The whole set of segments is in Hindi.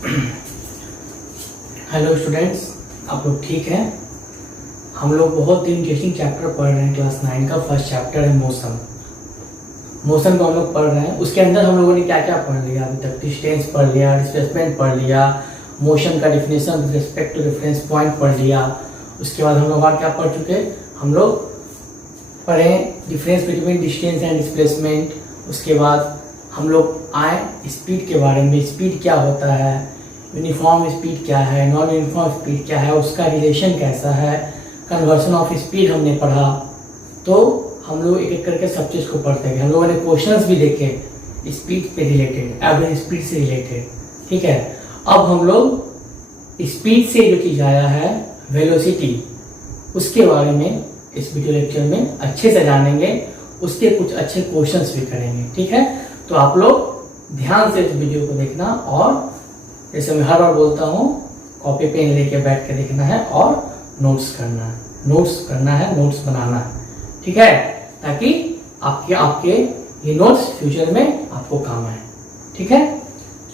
हेलो स्टूडेंट्स, आप लोग ठीक हैं। हम लोग बहुत ही इंटरेस्टिंग चैप्टर पढ़ रहे हैं। क्लास 9 का फर्स्ट चैप्टर है मोशन को हम लोग पढ़ रहे हैं। उसके अंदर हम लोगों ने क्या क्या पढ़ लिया अभी तक? डिस्टेंस पढ़ लिया, डिस्प्लेसमेंट पढ़ लिया, मोशन का definition with respect to reference point पढ़ लिया। उसके बाद हम लोग और क्या पढ़ चुके? हम लोग पढ़े difference between distance and displacement. उसके बाद हम लोग आए स्पीड के बारे में। स्पीड क्या होता है, यूनिफॉर्म स्पीड क्या है, नॉन यूनिफॉर्म स्पीड क्या है, उसका रिलेशन कैसा है, कन्वर्सन ऑफ स्पीड हमने पढ़ा। तो हम लोग एक एक करके सब चीज़ को पढ़ते गए। हम लोगों ने क्वेश्चंस भी देखे स्पीड पे रिलेटेड, एवरेज स्पीड से रिलेटेड। ठीक है, अब हम लोग स्पीड से जो चीज़ आया है वेलोसिटी, उसके बारे में इस वीडियो लेक्चर में अच्छे से जानेंगे। उसके कुछ अच्छे क्वेश्चंस भी करेंगे। ठीक है, तो आप लोग ध्यान से इस वीडियो को देखना और जैसे मैं हर बार बोलता हूँ कॉपी पेन लेके बैठ के देखना है और नोट्स करना है, नोट्स बनाना है। ठीक है, ताकि आपके ये नोट्स फ्यूचर में आपको काम आए। ठीक है,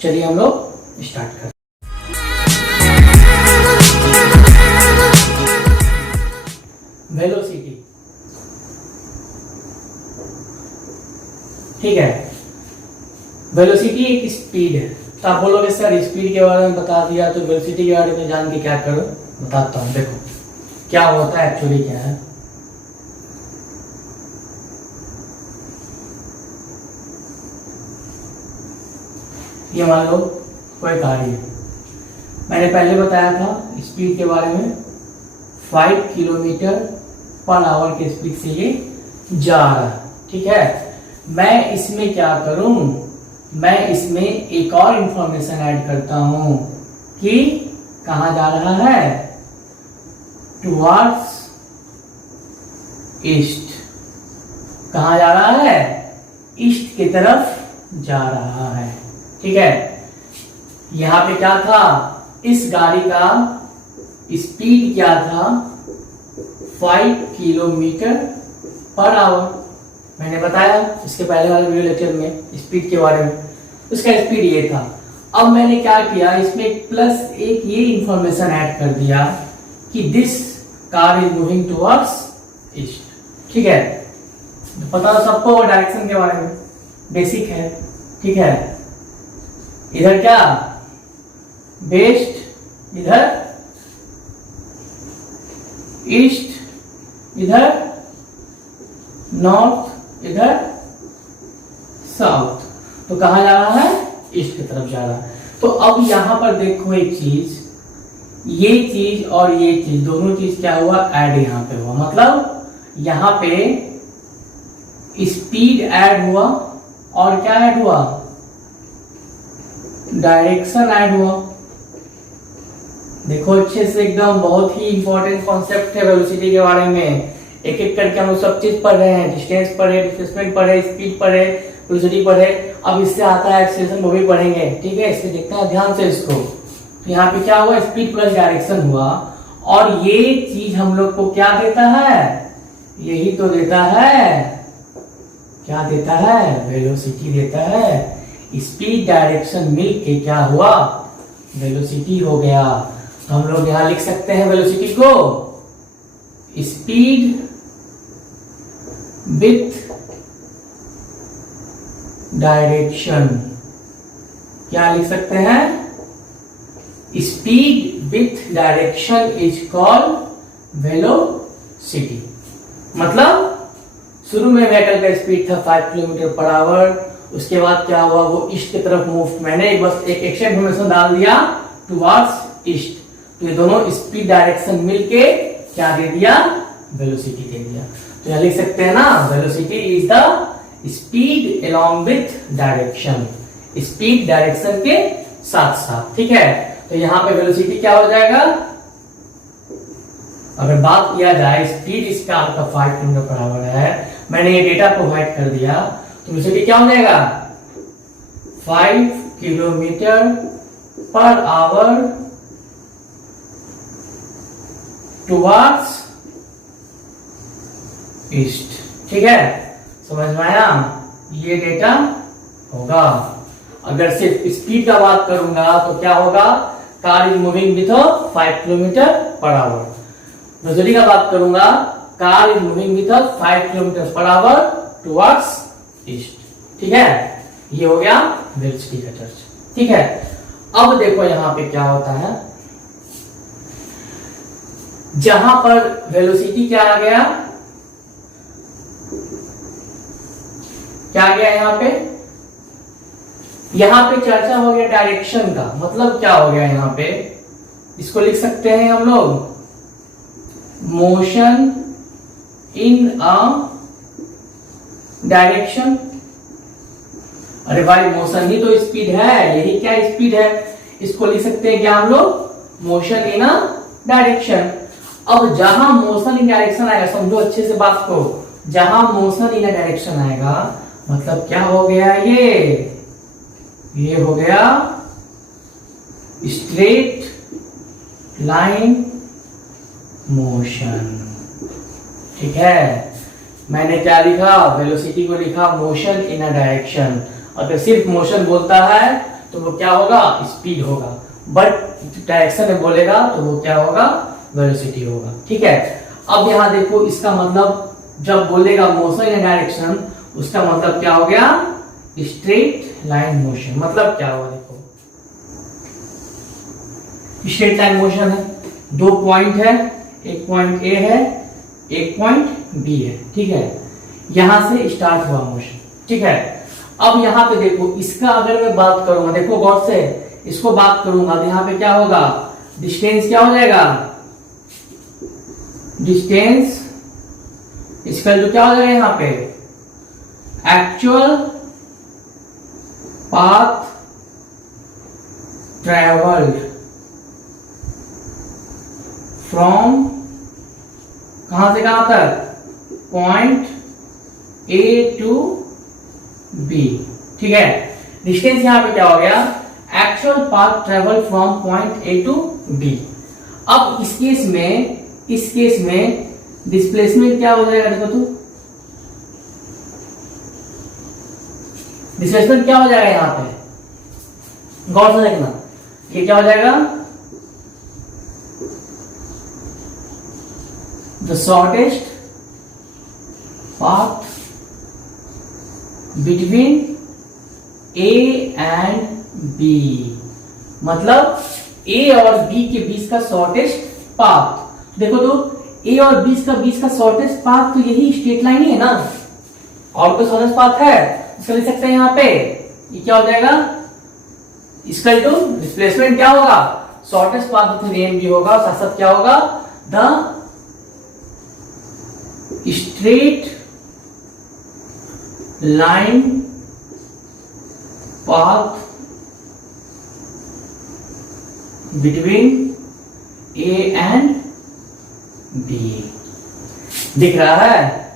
चलिए हम लोग स्टार्ट करते हैं। वेलोसिटी, ठीक है, वेलोसिटी एक स्पीड है। तो आप बोलोगे सर स्पीड के बारे में बता दिया तो वेलोसिटी के बारे में जान के क्या करो? बताता हूँ। देखो क्या होता है, एक्चुअली क्या है। ये मान लो कोई गाड़ी है, मैंने पहले बताया था स्पीड के बारे में 5 किलोमीटर पर आवर की स्पीड से ये जा रहा है। ठीक है, मैं इसमें क्या करूं, मैं इसमें एक और इंफॉर्मेशन ऐड करता हूं कि कहां जा रहा है, टुवर्ड्स ईस्ट। कहां जा रहा है? ईस्ट की तरफ जा रहा है। ठीक है, यहां पे क्या था, इस गाड़ी का स्पीड क्या था, 5 किलोमीटर पर आवर। मैंने बताया इसके पहले वाले वीडियो लेक्चर में स्पीड के बारे में, उसका स्पीड ये था। अब मैंने क्या किया, इसमें प्लस एक ये इंफॉर्मेशन ऐड कर दिया कि this car is moving towards east. ठीक है, पता है सबको डायरेक्शन के बारे में, बेसिक है। ठीक है, इधर क्या वेस्ट, इधर ईस्ट, इधर नॉर्थ, इधर साउथ। तो कहां जा रहा है? ईस्ट की तरफ जा रहा है। तो अब यहां पर देखो एक चीज, ये चीज और ये चीज दोनों चीज क्या हुआ, ऐड यहां पे हुआ। मतलब यहां पे स्पीड ऐड हुआ और क्या ऐड हुआ, डायरेक्शन ऐड हुआ। देखो अच्छे से एकदम, बहुत ही इंपॉर्टेंट कॉन्सेप्ट है वेलोसिटी के बारे में। एक एक करके हम लोग सब चीज पढ़ रहे हैं, डिस्टेंस पढ़े, डिस्प्लेसमेंट पढ़े, स्पीड पढ़े, वेलोसिटी पढ़े। अब इससे आता है एक्सेलरेशन, वो भी पढ़ेंगे। ठीक है, इससे देखते हैं ध्यान से इसको। तो यहाँ पे क्या हुआ, स्पीड प्लस डायरेक्शन हुआ और ये चीज हम लोग को क्या देता है, यही तो देता है, क्या देता है, वेलोसिटी देता है। स्पीड डायरेक्शन मिलके क्या हुआ, वेलोसिटी हो गया। तो हम लोग यहां लिख सकते हैं वेलोसिटी को स्पीड विथ डायरेक्शन। क्या लिख सकते हैं, speed with direction is called velocity. मतलब शुरू में व्हीकल का स्पीड था 5 किलोमीटर पर आवर, उसके बाद क्या हुआ, वो ईस्ट की तरफ मूव। मैंने बस एक एक्स्ट्रा इंफॉर्मेशन डाल दिया टुवर्ड्स ईस्ट। तो ये दोनों स्पीड डायरेक्शन मिलके क्या दे दिया, वेलोसिटी दे दिया। तो यहां लिख सकते हैं ना, velocity is the speed along with direction, speed direction के साथ साथ। ठीक है, तो यहां पे वेलोसिटी क्या हो जाएगा, अगर बात किया जाए स्पीड इस कार का 5 किलोमीटर पर आवर है, मैंने ये डेटा प्रोवाइड कर दिया, तो वेलोसिटी क्या हो जाएगा, 5 kilometre per our towards east. ठीक है, समझ में आया, ये डेटा होगा। अगर सिर्फ स्पीड का बात करूंगा तो क्या होगा, car is moving with 5 kilometre per our. Velocity का बात करूंगा, car is moving with 5 kilometre per our towards east. ठीक है, ये हो गया वेलोसिटी का चर्च। ठीक है, अब देखो यहां पे क्या होता है, जहां पर वेलोसिटी क्या आ गया, क्या आ गया यहां पे चर्चा हो गया डायरेक्शन का। मतलब क्या हो गया यहां पे, इसको लिख सकते हैं हम लोग मोशन इन अ डायरेक्शन। अरे भाई मोशन ही तो स्पीड है, यही क्या स्पीड है, इसको लिख सकते हैं क्या हम लोग, मोशन इन अ डायरेक्शन। अब जहां मोशन इन डायरेक्शन आएगा, समझो अच्छे से बात को, जहां मोशन इन डायरेक्शन आएगा मतलब क्या हो गया, ये हो गया स्ट्रेट लाइन मोशन। ठीक है, मैंने क्या लिखा, वेलोसिटी को लिखा मोशन इन अ डायरेक्शन। अगर सिर्फ मोशन बोलता है तो वो क्या होगा, स्पीड होगा, बट डायरेक्शन में बोलेगा तो वो क्या होगा, वेलोसिटी होगा। ठीक है, अब यहां देखो इसका मतलब जब बोलेगा मोशन इन डायरेक्शन, उसका मतलब क्या हो गया, स्ट्रेट लाइन मोशन। मतलब क्या हुआ, देखो स्ट्रेट लाइन मोशन है, 2 पॉइंट है, एक पॉइंट ए है, एक पॉइंट बी है। ठीक है, यहां से स्टार्ट हुआ मोशन। ठीक है, अब यहां पे देखो इसका अगर मैं बात करूंगा, देखो गौर से इसको बात करूंगा तो यहां पे क्या होगा, डिस्टेंस क्या हो जाएगा, डिस्टेंस इसका जो क्या हो जाएगा यहां पे, एक्चुअल पाथ ट्रेवल्ड फ्रॉम कहां से कहां तक, पॉइंट ए टू बी। ठीक है, डिस्टेंस यहां पे क्या हो गया, actual path travel from point A to B. अब इस केस में डिस्प्लेसमेंट क्या हो जाएगा, देखो तो डिस्प्लेसमेंट क्या हो जाएगा यहां पे, गौर से देखना, ये क्या हो जाएगा, the shortest path between A and B. मतलब ए और बी के बीच का शॉर्टेस्ट पाथ। देखो तो ए और बीच का शॉर्टेस्ट पाथ तो यही स्ट्रेट लाइन ही है ना, और कोई शॉर्टेस्ट पाथ है, इसका लिख सकते हैं यहां पे, ये क्या हो जाएगा, इसका जो डिस्प्लेसमेंट क्या होगा, shortest path between A and B होगा, साथ साथ क्या होगा, the straight line path between A and B. दिख रहा है,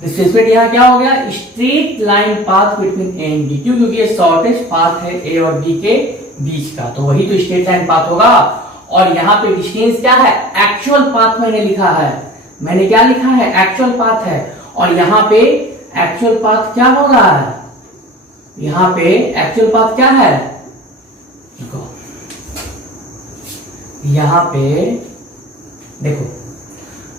डिस्प्लेसमेंट यहां क्या हो गया, straight line path between A and B. क्यों, क्योंकि ये शॉर्टेस्ट पाथ है ए और बी के बीच का, तो वही तो स्ट्रेट लाइन पाथ होगा। और यहां पे डिस्टेंस क्या है, एक्चुअल पाथ मैंने लिखा है, मैंने क्या लिखा है, एक्चुअल पाथ है। और यहां पे एक्चुअल पाथ क्या होगा, यहां पे एक्चुअल पाथ क्या है, देखो यहां पे देखो,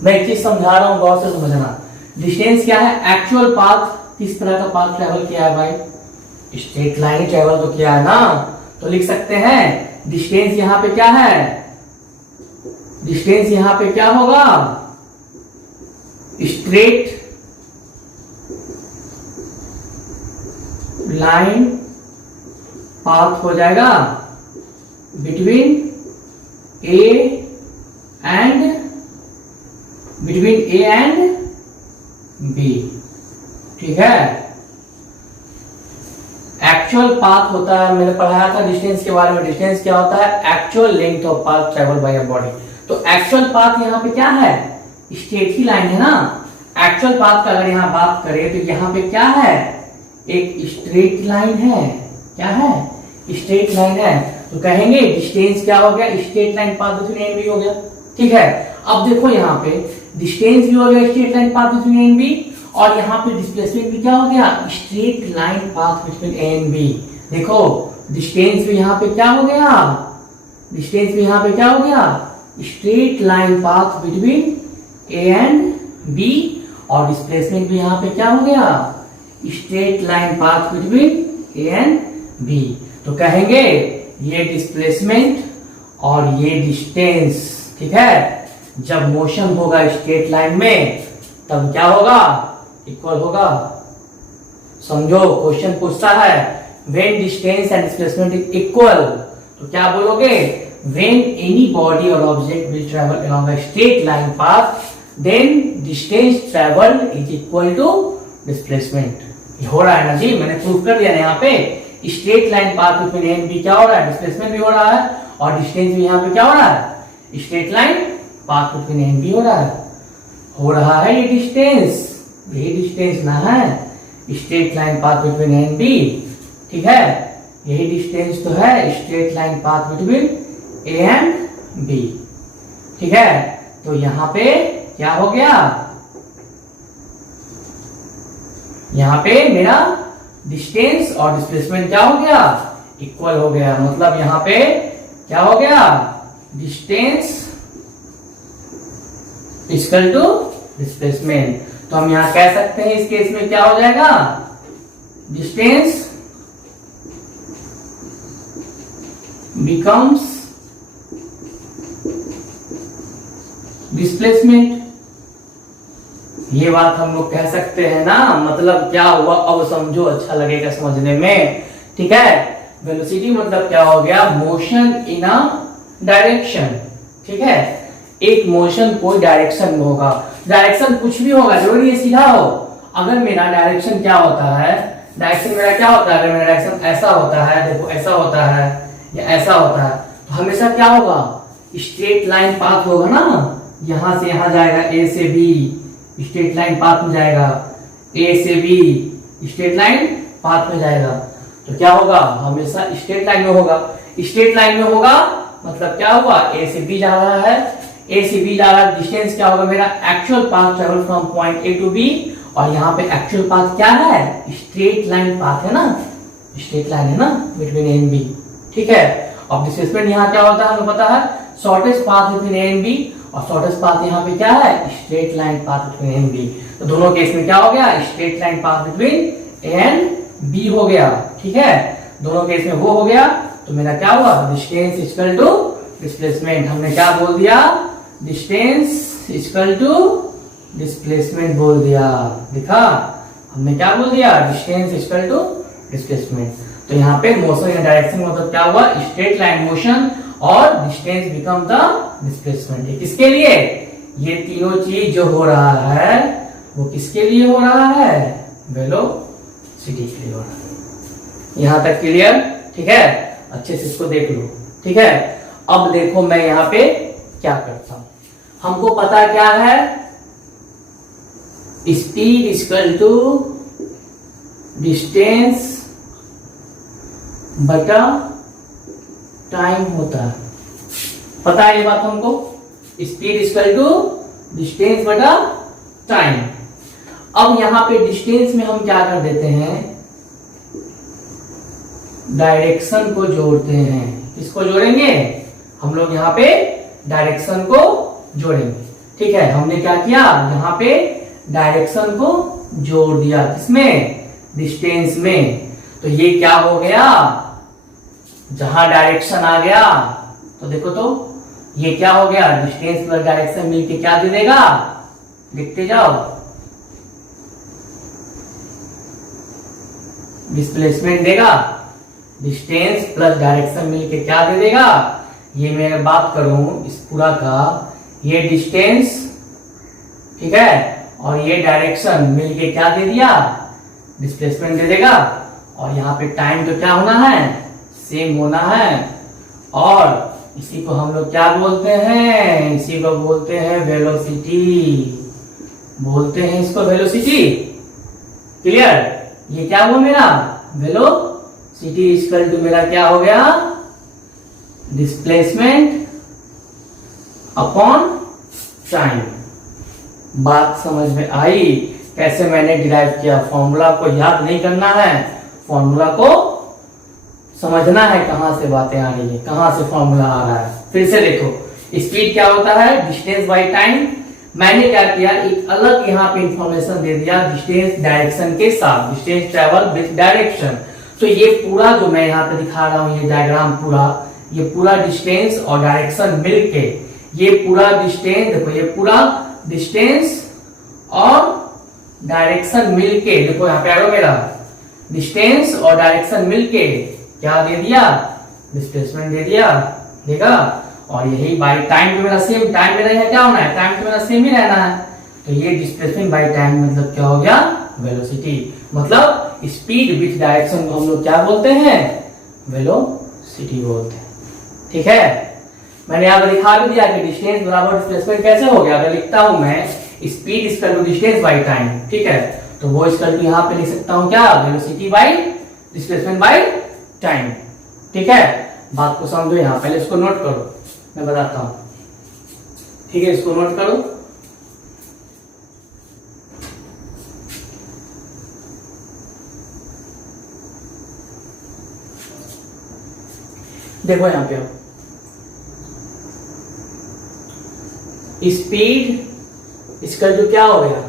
मैं एक चीज समझा रहा हूं, गौर से समझना। डिस्टेंस क्या है, एक्चुअल पाथ, किस तरह का पाथ ट्रेवल किया है भाई, स्ट्रेट लाइन ट्रेवल तो किया है ना, तो लिख सकते हैं डिस्टेंस यहां पे क्या है, डिस्टेंस यहां पे क्या होगा, स्ट्रेट लाइन पाथ हो जाएगा बिटवीन ए एंड बी। ठीक है, एक्चुअल पाथ होता है, मैंने पढ़ाया था डिस्टेंस के बारे में, डिस्टेंस क्या होता है, actual length of path travel by a body. तो एक्चुअल पाथ यहां पे क्या है, स्ट्रेट ही लाइन है ना। एक्चुअल पाथ का अगर यहां बात करें तो यहां पे क्या है, एक स्ट्रेट लाइन है, क्या है, स्ट्रेट लाइन है, तो कहेंगे डिस्टेंस क्या हो गया, straight line path between A and B हो गया। ठीक है, अब देखो यहां पे डिस्टेंस भी हो गया straight line path between A and B, और यहां पे डिस्प्लेसमेंट भी क्या हो गया, straight line path between A and B. देखो डिस्टेंस भी यहाँ पे क्या हो गया, डिस्टेंस भी यहाँ पे क्या हो गया, straight line path between A and B, और डिस्प्लेसमेंट भी यहाँ पे क्या हो गया, straight line path between A and B. तो कहेंगे ये डिस्प्लेसमेंट और ये डिस्टेंस, ठीक है, जब मोशन होगा स्ट्रेट लाइन में तब क्या होगा, इक्वल होगा। समझो क्वेश्चन पूछता है when distance and displacement is equal, तो क्या बोलोगे, व्हेन एनी बॉडी और object will travel along a straight line path then distance travel is equal to displacement. हो रहा है ना जी, मैंने प्रूफ कर दिया ना, यहाँ पे straight line path between A and B क्या हो रहा है, डिस्प्लेसमेंट भी हो रहा है, और डिस्टेंस भी यहाँ पे क्या हो रहा है, straight line path between A and B हो रहा है ये डिस्टेंस, यही डिस्टेंस ना है, straight line path between A and B, ठीक है, यही डिस्टेंस तो है straight line path between A and B, ठीक है। तो यहां पे क्या हो गया, यहां पे मेरा डिस्टेंस और डिस्प्लेसमेंट क्या हो गया, इक्वल हो गया। मतलब यहां पे क्या हो गया, डिस्टेंस इक्वल टू डिस्प्लेसमेंट। तो हम यहां कह सकते हैं इस केस में क्या हो जाएगा, डिस्टेंस becomes डिस्प्लेसमेंट। ये बात हम लोग कह सकते हैं ना, मतलब क्या हुआ अब समझो, अच्छा लगेगा समझने में, ठीक है। वेलोसिटी मतलब क्या हो गया, मोशन इन अ डायरेक्शन, ठीक है, एक मोशन कोई डायरेक्शन में होगा, डायरेक्शन कुछ भी होगा, जरूरी है सीधा हो। अगर मेरा डायरेक्शन क्या होता है, डायरेक्शन मेरा क्या होता है, अगर मेरा डायरेक्शन ऐसा होता है, देखो ऐसा होता है या ऐसा होता है, तो हमेशा क्या होगा, स्ट्रेट लाइन पाथ होगा ना, यहां से यहां जाएगा, ए से बी स्ट्रेट लाइन पाथ में जाएगा, ए से बी स्ट्रेट लाइन पाथ में जाएगा, तो क्या होगा, हमेशा स्ट्रेट लाइन में होगा। स्ट्रेट लाइन में होगा मतलब क्या हुआ, ए से बी जा रहा है, ए से बी जा रहा है, डिस्टेंस क्या होगा मेरा, actual path travel from point A to B, और यहाँ पे एक्चुअल पाथ क्या है, स्ट्रेट लाइन पाथ है ना, स्ट्रेट लाइन है ना बिटवीन ए एंड बी, ठीक है। अब डिस्प्लेसमेंट यहाँ क्या होता है हमें पता है, shortest path between A and B, और शॉर्टेस्ट पाथ यहाँ पे क्या है, straight line path between A and B. तो दोनों केस में क्या हो गया, straight line path between A and B हो गया, ठीक है, दोनों केस में वो हो गया। तो मेरा क्या हुआ, डिस्टेंस इक्वल टू डिस्प्लेसमेंट। हमने क्या बोल दिया, डिस्टेंस इक्वल टू डिस्प्लेसमेंट बोल दिया, दिखा हमने क्या बोल दिया, डिस्टेंस इक्वल टू डिस्प्लेसमेंट। तो यहाँ पे मोशन या डायरेक्शन मतलब क्या हुआ, स्ट्रेट लाइन मोशन, और डिस्टेंस बिकम द डिस्प्लेसमेंट। किसके लिए, ये तीनों चीज जो हो रहा है वो किसके लिए हो रहा है, वेलोसिटी के लिए हो रहा है। यहां तक क्लियर, ठीक है, अच्छे से इसको देख लो, ठीक है। अब देखो मैं यहाँ पे क्या करता हूं, हमको पता क्या है, स्पीड इक्वल टू डिस्टेंस बटा टाइम होता है, पता है ये बात हमको, स्पीड इक्वल टू डिस्टेंस बटा टाइम। अब यहां पे डिस्टेंस में हम क्या कर देते हैं, डायरेक्शन को जोड़ते हैं। किसको जोड़ेंगे, हम लोग यहाँ पे डायरेक्शन को जोड़ेंगे, ठीक है। हमने क्या किया, यहाँ पे डायरेक्शन को जोड़ दिया, किसमें, डिस्टेंस में। तो ये क्या हो गया, जहां डायरेक्शन आ गया, तो देखो तो ये क्या हो गया, डिस्टेंस प्लस डायरेक्शन मिलके क्या दे देगा, लिखते जाओ, डिस्प्लेसमेंट देगा। डिस्टेंस प्लस डायरेक्शन मिलके क्या दे देगा, ये मैं बात करूं इस पूरा का, ये डिस्टेंस, ठीक है, और ये डायरेक्शन मिलके क्या दे दिया, डिस्प्लेसमेंट दे देगा। और यहाँ पे टाइम तो क्या होना है, सेम होना है, और इसी को हम लोग क्या बोलते हैं, इसी को बोलते हैं वेलोसिटी, बोलते हैं इसको वेलोसिटी। क्लियर, ये क्या हुआ मेरा, वेलोसिटी इक्वल टू मेरा क्या हो गया, डिस्प्लेसमेंट अपॉन टाइम। बात समझ में आई, कैसे मैंने डिराइव किया, फॉर्मूला को याद नहीं करना है, फॉर्मूला को समझना है कहाँ से बातें आ रही है, कहाँ से फॉर्मूला आ रहा है। फिर से देखो, स्पीड क्या होता है, डिस्टेंस बाय टाइम। मैंने क्या किया, एक अलग यहाँ पे इंफॉर्मेशन दे दिया डिस्टेंस डायरेक्शन के साथ, डिस्टेंस ट्रेवल विद डायरेक्शन। तो ये पूरा जो मैं यहाँ पे दिखा रहा हूँ, ये डायग्राम पूरा, ये पूरा डिस्टेंस और डायरेक्शन मिलके, ये पूरा डिस्टेंस देखो, ये पूरा डिस्टेंस और डायरेक्शन मिलके, देखो यहाँ पे एरो मेरा, डिस्टेंस और डायरेक्शन मिलके क्या दे दिया, डिस्प्लेसमेंट दे दिया, देखा। और यही बाई टाइम तो मेरा सेम, टाइम मेरा यहाँ क्या होना है, टाइम तो मेरा सेम ही रहना है। तो ये डिस्प्लेसमेंट बाई टाइम मतलब क्या हो गया, वेलोसिटी। मतलब स्पीड विथ डायरेक्शन को हम लोग क्या बोलते हैं, वेलोसिटी बोलते हैं। ठीक है, मैंने यहाँ पर दिखा भी दिया कि डिस्टेंस बराबर डिस्प्लेसमेंट कैसे हो गया। अगर लिखता हूं मैं speed equal to distance by time, ठीक है, तो वो इक्वल टू यहाँ पे लिख सकता हूँ क्या, velocity by displacement by time. ठीक है, बात को समझो, यहाँ पहले इसको नोट करो, मैं बताता हूं। ठीक है, इसको नोट करो। देखो यहां पे स्पीड इसका जो क्या हो गया,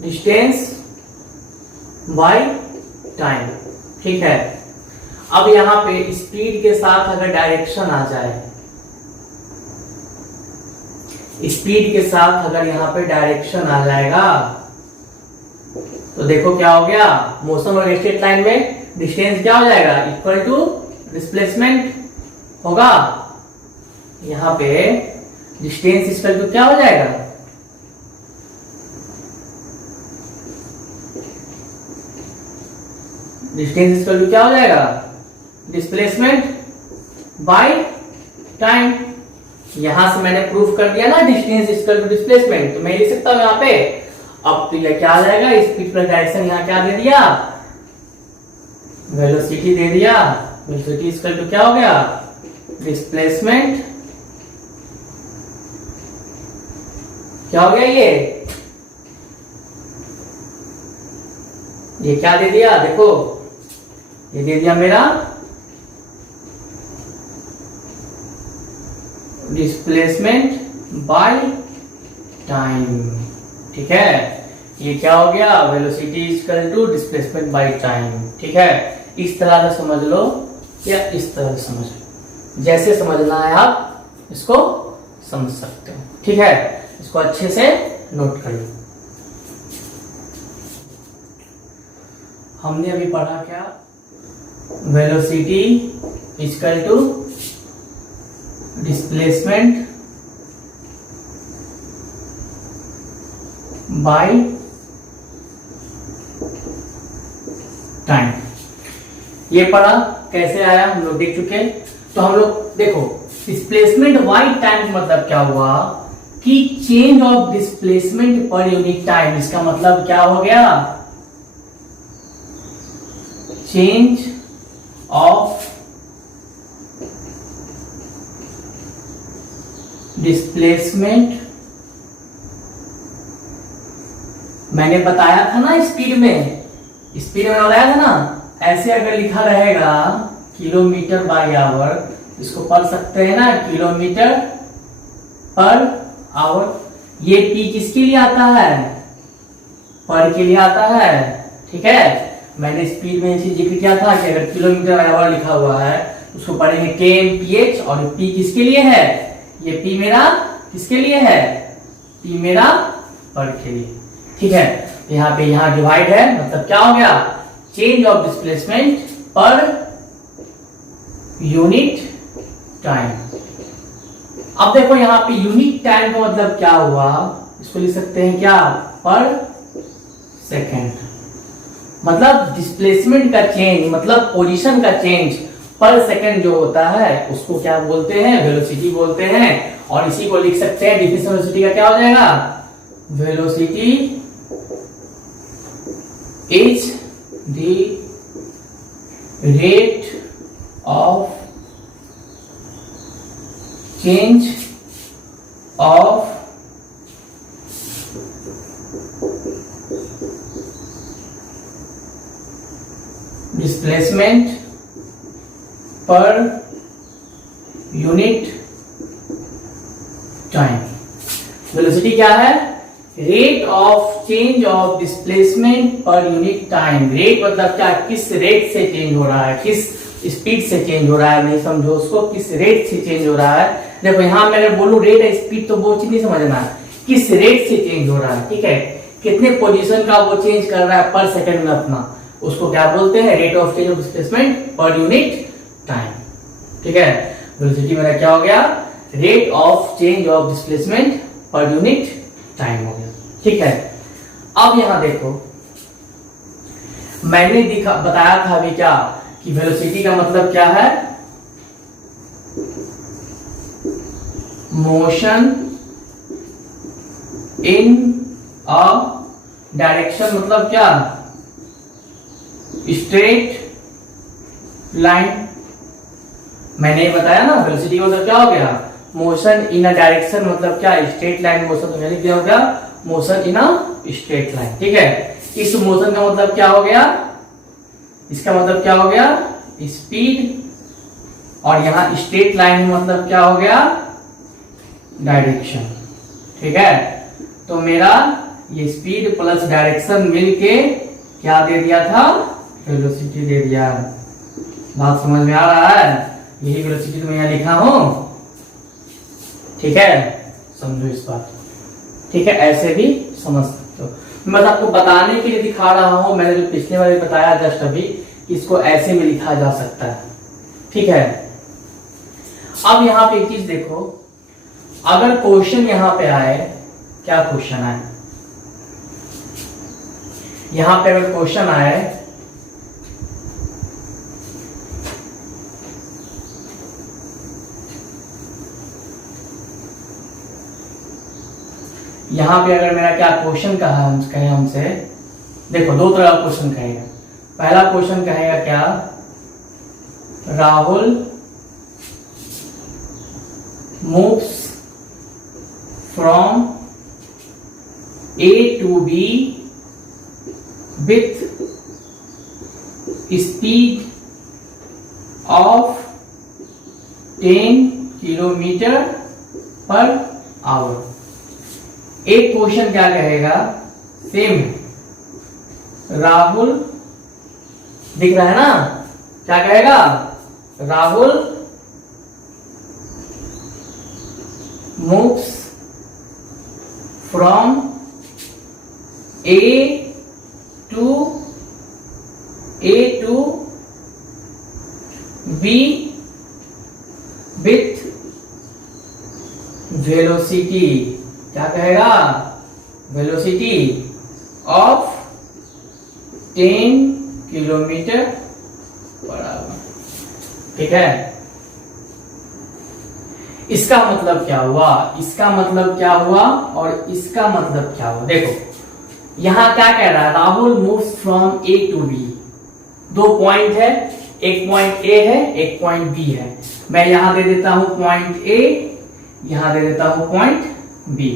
डिस्टेंस बाय टाइम। ठीक है, अब यहां पे स्पीड के साथ अगर डायरेक्शन आ जाए, स्पीड के साथ अगर यहां पे डायरेक्शन आ जाएगा, तो देखो क्या हो गया, मोशन और स्ट्रेट लाइन में डिस्टेंस क्या हो जाएगा, इक्वल टू डिस्प्लेसमेंट होगा। यहां पे डिस्टेंस इक्वल टू क्या हो जाएगा, डिस्टेंस इक्वल टू क्या हो जाएगा, डिस्प्लेसमेंट बाय टाइम। यहां से मैंने प्रूफ कर दिया ना डिस्टेंस इक्वल टू डिस्प्लेसमेंट, तो मैं लिख सकता हूं यहां पे। अब तो यह क्या आ जाएगा, स्पीड प्लस डायरेक्शन, यहां क्या दे दिया, वेलोसिटी दे दिया। वेलोसिटी इक्वल टू क्या हो गया, डिस्प्लेसमेंट, क्या हो गया, ये क्या दे दिया, देखो ये दे दिया मेरा डिस्प्लेसमेंट बाय टाइम। ठीक है, ये क्या हो गया, velocity equal to displacement by time. ठीक है, इस तरह से समझ लो या इस तरह से समझ लो, जैसे समझना है आप इसको समझ सकते हो। ठीक है, इसको अच्छे से नोट कर लो। हमने अभी पढ़ा क्या, velocity equal to displacement by time. ये पढ़ा, कैसे आया हम लोग देख चुके। तो हम लोग देखो, डिस्प्लेसमेंट बाय टाइम मतलब क्या हुआ कि change of displacement per unit time. इसका मतलब क्या हो गया, चेंज ऑफ डिस्प्लेसमेंट। मैंने बताया था ना स्पीड में बताया था ना, ऐसे अगर लिखा रहेगा किलोमीटर बाय आवर, इसको पढ़ सकते हैं ना, किलोमीटर पर आवर। ये पी किसके लिए आता है, पर के लिए आता है। ठीक है, मैंने स्पीड में चीज जिक्र किया था कि अगर किलोमीटर बाय आवर लिखा हुआ है उसको पढ़ेंगे kmph, और पी किसके लिए है, ये पी मेरा किसके लिए है, पी मेरा पर के लिए। ठीक है, यहाँ पे यहाँ डिवाइड है, मतलब क्या हो गया, change of displacement per unit time. अब देखो यहाँ पे यूनिट टाइम का मतलब क्या हुआ, इसको लिख सकते हैं क्या, पर सेकेंड। मतलब डिस्प्लेसमेंट का चेंज, मतलब पोजीशन का चेंज पर सेकेंड जो होता है उसको क्या बोलते हैं, वेलोसिटी बोलते हैं। और इसी को लिख सकते हैं, डिफरेंस वेलोसिटी का क्या हो जाएगा, velocity is the rate of change of displacement per unit time. Velocity क्या है? Rate of change of displacement per unit time. Rate मतलब क्या? किस रेट से चेंज हो रहा है, किस स्पीड से चेंज हो रहा है, नहीं समझो उसको, किस रेट से चेंज हो रहा है। देखो यहां मैं अगर बोलूं रेट है स्पीड, तो वो चीज नहीं समझना है, किस रेट से चेंज हो रहा है, ठीक है, कितने पोजीशन का वो चेंज कर रहा है पर सेकंड में अपना, उसको क्या बोलते हैं? Rate of change of displacement per unit time, ठीक है। वेलोसिटी मेरा क्या हो गया? Rate of change of displacement per unit time हो गया, ठीक है। अब यहां देखो, मैंने बताया था अभी क्या कि वेलोसिटी का मतलब क्या है? मोशन इन अ डायरेक्शन, मतलब क्या? Straight line. मैंने बताया ना वेलोसिटी मतलब क्या हो गया? मोशन इन अ डायरेक्शन, मतलब क्या? Straight line motion. तो मैंने क्या हो गया? Motion in a straight line, ठीक है। इस मोशन का मतलब क्या हो गया? इसका मतलब क्या हो गया? स्पीड। और यहां स्ट्रेट लाइन मतलब क्या हो गया? डायरेक्शन, ठीक है। तो मेरा ये स्पीड प्लस डायरेक्शन मिलके क्या दे दिया था? वेलोसिटी दे दिया। बात समझ में आ रहा है? यही वेलोसिटी तो मैं यहां लिखा हूं, ठीक है। समझो इस बात, ठीक है, ऐसे भी समझ सकते हो। मैं बस आपको बताने के लिए दिखा रहा हूं। मैंने जो पिछले बार बताया जस्ट अभी, इसको ऐसे में लिखा जा सकता है, ठीक है। अब यहां पे एक चीज देखो, अगर क्वेश्चन यहां पे आए, क्या क्वेश्चन आए? यहां पे अगर क्वेश्चन आए यहां पे अगर मेरा क्या क्वेश्चन कहे हमसे, देखो दो तरह का क्वेश्चन कहेगा। पहला क्वेश्चन कहेगा क्या? Rahul moves from A to B with speed of 10 kilometre per hour. एक क्वेश्चन क्या कहेगा? सेम है, राहुल, दिख रहा है ना? क्या कहेगा? Rahul moves from A to B with velocity. क्या कहेगा? Velocity of 10 kilometre per hour, ठीक है। इसका मतलब क्या हुआ? इसका मतलब क्या हुआ और इसका मतलब क्या हुआ? देखो यहां क्या कह रहा है? Rahul moves from A to B. दो पॉइंट है, एक पॉइंट ए है, एक पॉइंट बी है। मैं यहां दे देता हूं पॉइंट ए, यहां दे देता हूं पॉइंट बी।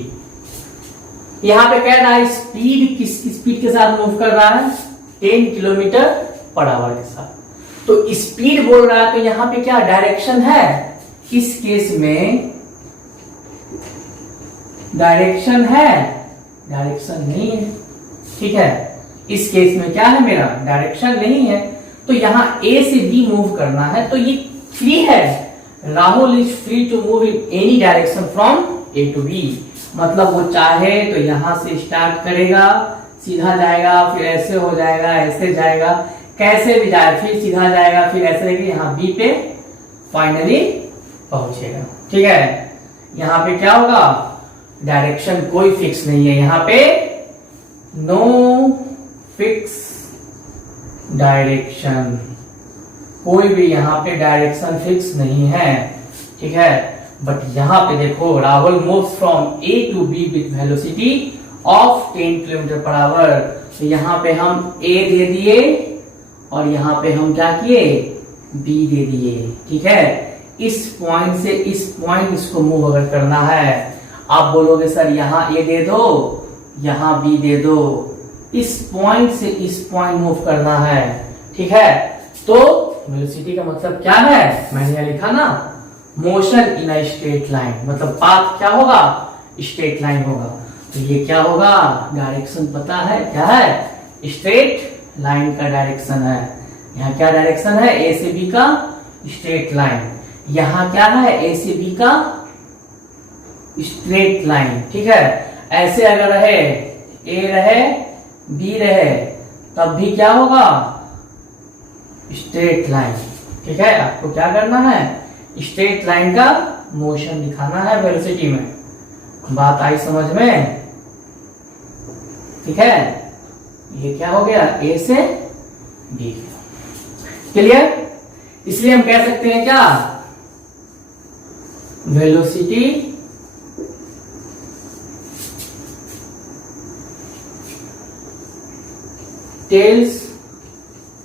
यहां पे कह रहा है स्पीड किस स्पीड के साथ मूव कर रहा है? 10 किलोमीटर पर आवर के साथ। तो स्पीड बोल रहा है, तो यहां पे क्या डायरेक्शन है? इस केस में डायरेक्शन है? डायरेक्शन नहीं है, ठीक है। इस केस में क्या है? मेरा डायरेक्शन नहीं है। तो यहां ए से बी मूव करना है, तो ये फ्री है। Rahul is free to move in any direction from A to B. मतलब वो चाहे तो यहां से स्टार्ट करेगा, सीधा जाएगा, फिर ऐसे हो जाएगा, ऐसे जाएगा, कैसे भी जाए, फिर सीधा जाएगा, फिर ऐसे यहाँ बी पे फाइनली पहुंचेगा, ठीक है। यहां पे क्या होगा? डायरेक्शन कोई फिक्स नहीं है, यहां पे नो फिक्स डायरेक्शन, कोई भी यहां पे डायरेक्शन फिक्स नहीं है, ठीक है। बट यहां पे देखो, Rahul moves from A to B with velocity of 10 kilometre per hour. तो यहां पे हम ए दे दिए और यहां पे हम क्या किए? बी दे दिए, ठीक है। इस पॉइंट से इस पॉइंट इसको मूव अगर करना है, आप बोलोगे सर यहां ए दे दो, यहां बी दे दो, इस पॉइंट से इस पॉइंट मूव करना है, ठीक है। तो वेलोसिटी का मतलब क्या है, मैंने यहाँ लिखा ना, motion in a straight line, मतलब पाथ क्या होगा, स्ट्रेट लाइन होगा। तो ये क्या होगा, डायरेक्शन पता है क्या है, स्ट्रेट लाइन का डायरेक्शन है। यहाँ क्या डायरेक्शन है, ए से बी का स्ट्रेट लाइन। यहाँ क्या है, ए से बी का स्ट्रेट लाइन, ठीक है। ऐसे अगर रहे, ए रहे बी रहे, तब भी क्या होगा, स्ट्रेट लाइन, ठीक है। आपको क्या करना है, स्ट्रेट लाइन का मोशन दिखाना है वेलोसिटी में। बात आई समझ में, ठीक है। ये क्या हो गया, ए से बी, क्लियर। इसलिए हम कह सकते हैं क्या, velocity tells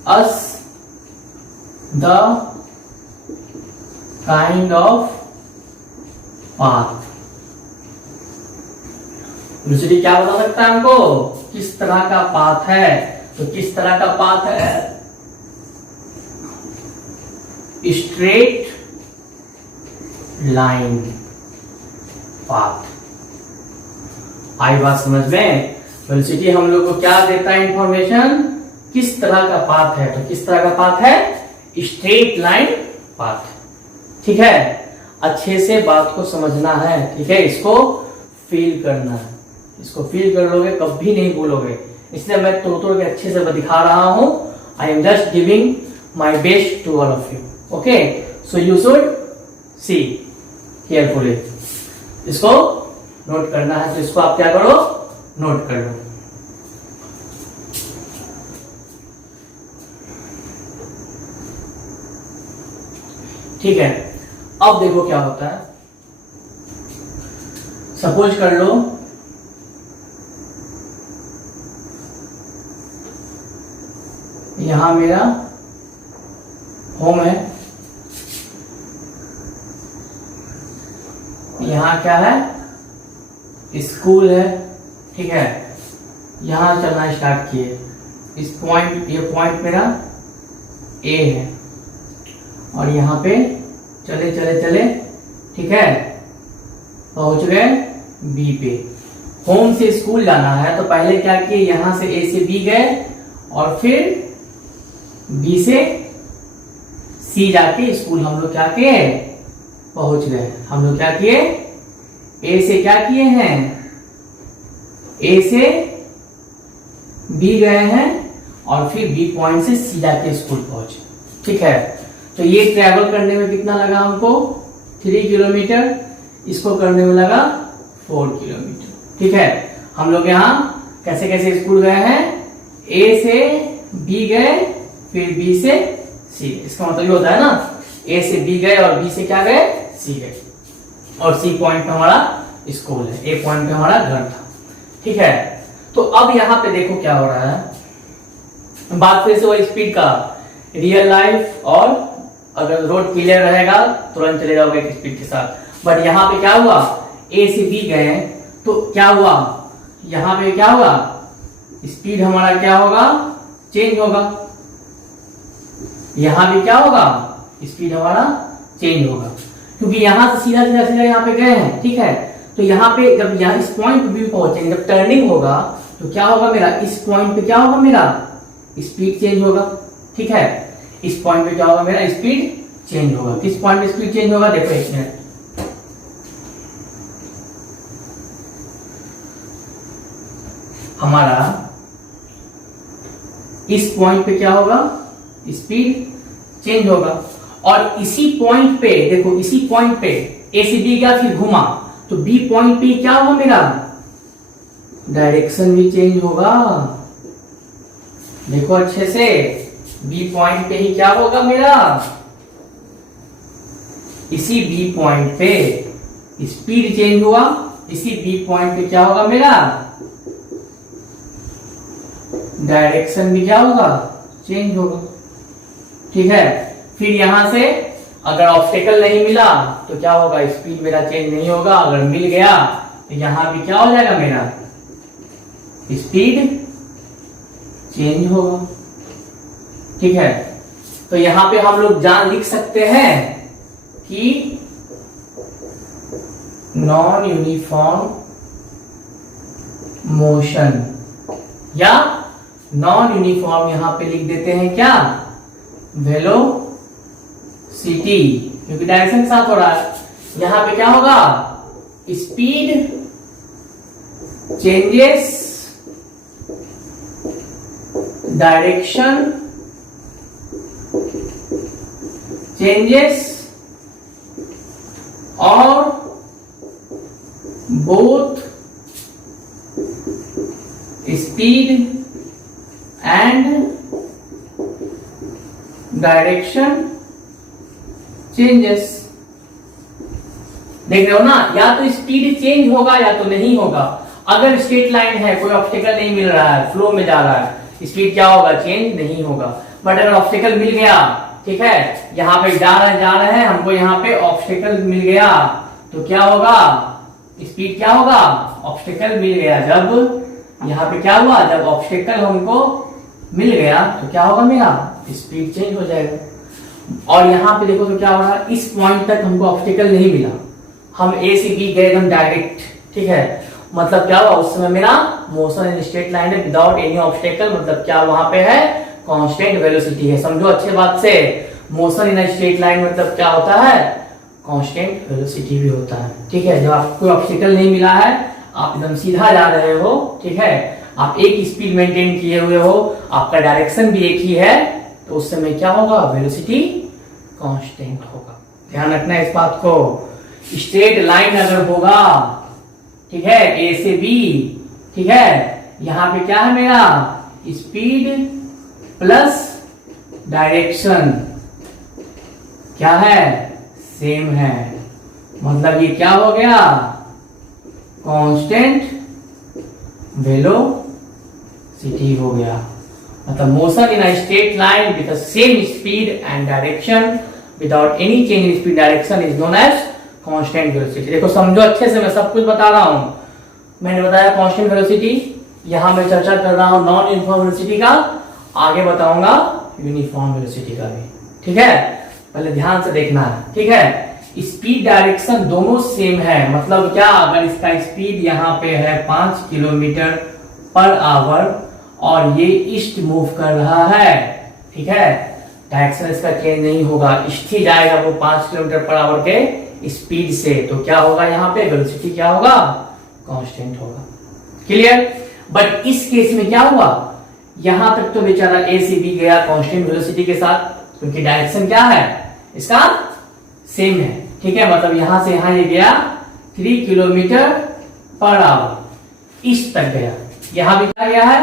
us the kind of path। Velocity क्या बता सकता है हमको, किस तरह का पाथ है। तो किस तरह का पाथ है, स्ट्रेट लाइन पाथ। आई बात समझ में। वेलोसिटी हम लोग को क्या देता है इंफॉर्मेशन, किस तरह का पाथ है। तो किस तरह का पाथ है, स्ट्रेट लाइन पाथ, ठीक है। अच्छे से बात को समझना है, ठीक है। इसको फील करना है, इसको फील कर लोगे कभी नहीं भूलोगे। इसलिए मैं तोड़ के अच्छे से दिखा रहा हूं। I am just giving my best to all of you, okay. So you should see carefully. इसको नोट करना है, तो इसको आप क्या करो, नोट कर लो। ठीक है। अब देखो क्या होता है, सपोज कर लो यहां मेरा होम है, यहां क्या है, स्कूल है, ठीक है। यहां चलना स्टार्ट किए, इस पॉइंट, ये पॉइंट मेरा ए है, और यहां पे चले चले चले, ठीक है, पहुंच गए बी पे। होम से स्कूल जाना है, तो पहले क्या किए, यहां से ए से बी गए, और फिर बी से सी जाके स्कूल हम लोग क्या किए, पहुंच गए। हम लोग क्या किए, ए से क्या किए हैं, ए से बी गए हैं, और फिर बी पॉइंट से सी जाके स्कूल पहुंचे, ठीक है। तो ये ट्रैवल करने में कितना लगा हमको, 3 किलोमीटर। इसको करने में लगा 4 किलोमीटर, ठीक है। हम लोग यहाँ कैसे कैसे स्कूल गए हैं, ए से बी गए, फिर बी से सी। इसका मतलब ये होता है ना, ए से बी गए और बी से क्या गए, सी गए, और सी पॉइंट पे हमारा स्कूल है, ए पॉइंट पे हमारा घर था, ठीक है। तो अब यहाँ पे देखो क्या हो रहा है, बात फिर से वो स्पीड का, रियल लाइफ और अगर रोड क्लियर रहेगा तुरंत चले जाओगे स्पीड के साथ। बट यहाँ पे क्या हुआ, ए से बी गए, तो क्या हुआ, यहाँ पे क्या हुआ, स्पीड हमारा क्या होगा, चेंज होगा। यहां भी क्या होगा, स्पीड हमारा चेंज होगा, क्योंकि यहां से सीधा सीधा सीधा यहाँ पे गए हैं, ठीक है। तो यहाँ पे जब यहाँ इस पॉइंट पे भी पहुंचेंगे, जब टर्निंग होगा तो क्या होगा मेरा, इस पॉइंट पे क्या होगा मेरा, स्पीड चेंज होगा, ठीक है। इस पॉइंट पे क्या होगा मेरा, स्पीड चेंज होगा। किस पॉइंट पे स्पीड चेंज होगा, देखो एक मिनट, हमारा इस पॉइंट पे क्या होगा, स्पीड चेंज होगा। और इसी पॉइंट पे देखो, इसी पॉइंट पे ए से बी गया, फिर घुमा, तो बी पॉइंट पे क्या होगा मेरा, डायरेक्शन भी चेंज होगा। देखो अच्छे से, बी पॉइंट पे ही क्या होगा मेरा, इसी बी पॉइंट पे स्पीड चेंज हुआ, इसी बी पॉइंट पे क्या होगा मेरा, डायरेक्शन भी क्या होगा, चेंज होगा, ठीक है। फिर यहां से अगर ऑब्स्टेकल नहीं मिला तो क्या होगा, स्पीड मेरा चेंज नहीं होगा। अगर मिल गया तो यहां भी क्या हो जाएगा मेरा, स्पीड चेंज होगा, ठीक है। तो यहां पे हम लोग जान लिख सकते हैं कि नॉन यूनिफॉर्म मोशन, या नॉन यूनिफॉर्म यहां पे लिख देते हैं क्या, वेलोसिटी, क्योंकि डायरेक्शन के साथ हो रहा है। यहां पे क्या होगा, स्पीड चेंजेस डायरेक्शन चेंजेस और both speed and direction changes. देख रहे हो ना, या तो स्पीड चेंज होगा या तो नहीं होगा। अगर स्ट्रेट लाइन है, कोई ऑब्स्टेकल नहीं मिल रहा है, फ्लो में जा रहा है, स्पीड क्या होगा, चेंज नहीं होगा। बट अगर ऑब्स्टेकल मिल गया, ठीक है, यहाँ पे जा रहे हैं, हमको यहाँ पे ऑब्स्टेकल मिल गया, तो क्या होगा, स्पीड क्या होगा, ऑब्स्टेकल मिल गया। जब यहाँ पे क्या हुआ, जब ऑब्स्टेकल हमको मिल गया तो क्या होगा, मेरा स्पीड चेंज हो जाएगा। और यहाँ पे देखो तो क्या हो रहा है, इस पॉइंट तक हमको ऑब्स्टेकल नहीं मिला, हम ए से बी गए एकदम डायरेक्ट, ठीक है, मतलब क्या हुआ, उस समय मेरा मोशन इन स्ट्रेट लाइन है विदाउट एनी ऑब्स्टेकल, मतलब क्या वहां पे है, कांस्टेंट वेलोसिटी है। समझो अच्छे बात से, मोशन इन स्ट्रेट लाइन मतलब क्या होता है, कांस्टेंट वेलोसिटी भी होता है, ठीक है। जब आपको कोई ऑब्स्टेकल नहीं मिला है, आप एकदम सीधा जा रहे हो, ठीक है, आप एक स्पीड मेंटेन किए हुए हो, आपका डायरेक्शन भी एक ही है, तो उस समय क्या होगा, वेलोसिटी कांस्टेंट होगा। ध्यान रखना है इस बात को। स्ट्रेट लाइन अगर होगा, ठीक है, ए से बी, ठीक है, यहां पे क्या है मेरा, स्पीड प्लस डायरेक्शन क्या है, सेम है, मतलब ये क्या हो गया, कांस्टेंट वेलोसिटी हो गया। मतलब motion in a straight line with the same speed and direction without any change in speed direction is known as constant velocity. देखो समझो अच्छे से, मैं सब कुछ बता रहा हूं। मैंने बताया कांस्टेंट वेलोसिटी, यहां मैं चर्चा कर रहा हूं नॉन यूनिफॉर्म वेलोसिटी का, आगे बताऊंगा यूनिफॉर्म वेलोसिटी का भी, ठीक है। पहले ध्यान से देखना है, ठीक है। स्पीड डायरेक्शन दोनों सेम है, मतलब क्या, अगर इसका स्पीड यहाँ पे है 5 किलोमीटर पर आवर और ये ईस्ट मूव कर रहा है, ठीक है, डायरेक्शन इसका चेंज नहीं होगा, ईस्ट ही जाएगा वो 5 किलोमीटर पर आवर के स्पीड से, तो क्या होगा, यहाँ पे वेलोसिटी क्या होगा, कांस्टेंट होगा। क्लियर। बट इस केस में क्या हुआ, यहां तक तो बेचारा ए से बी गया कांस्टेंट वेलोसिटी के साथ, क्योंकि डायरेक्शन क्या है इसका, सेम है, ठीक है, मतलब यहां से यहां ये गया 3 किलोमीटर पर आवर, ईस्ट तक गया, यहां भी क्या गया है,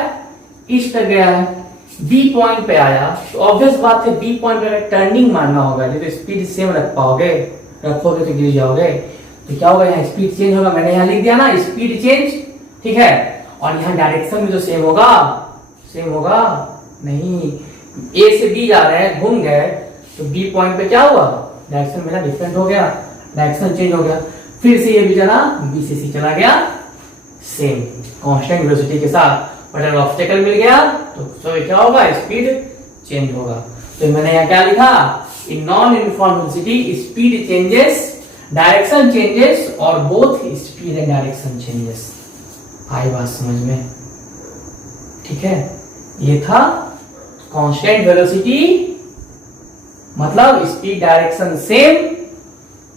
ईस्ट तक गया है। बी पॉइंट पे आया तो ऑब्वियस बात है, बी पॉइंट पे टर्निंग मारना होगा, तो स्पीड सेम रख पाओगे, रखोगे तो गिर जाओगे, तो क्या होगा, यहाँ स्पीड चेंज होगा, मैंने यहाँ लिख दिया ना, स्पीड चेंज, ठीक है, और यहाँ डायरेक्शन भी तो सेम होगा, सेम होगा नहीं, ए से बी जा रहे हैं, घूम गए, तो बी पॉइंट पे क्या हुआ, डायरेक्शन मेरा डिफरेंट हो गया, डायरेक्शन चेंज हो गया, फिर से ये भी चला, बी से सी चला गया, सेम कांस्टेंट वेलोसिटी के साथ। बट अगर ऑब्स्टेकल मिल गया तो क्या होगा, स्पीड चेंज होगा। तो मैंने यहाँ क्या लिखा, in non uniform velocity speed changes, direction changes और both speed and direction changes. आई बात समझ में, ठीक है। ये था कांस्टेंट वेलोसिटी, मतलब speed direction same,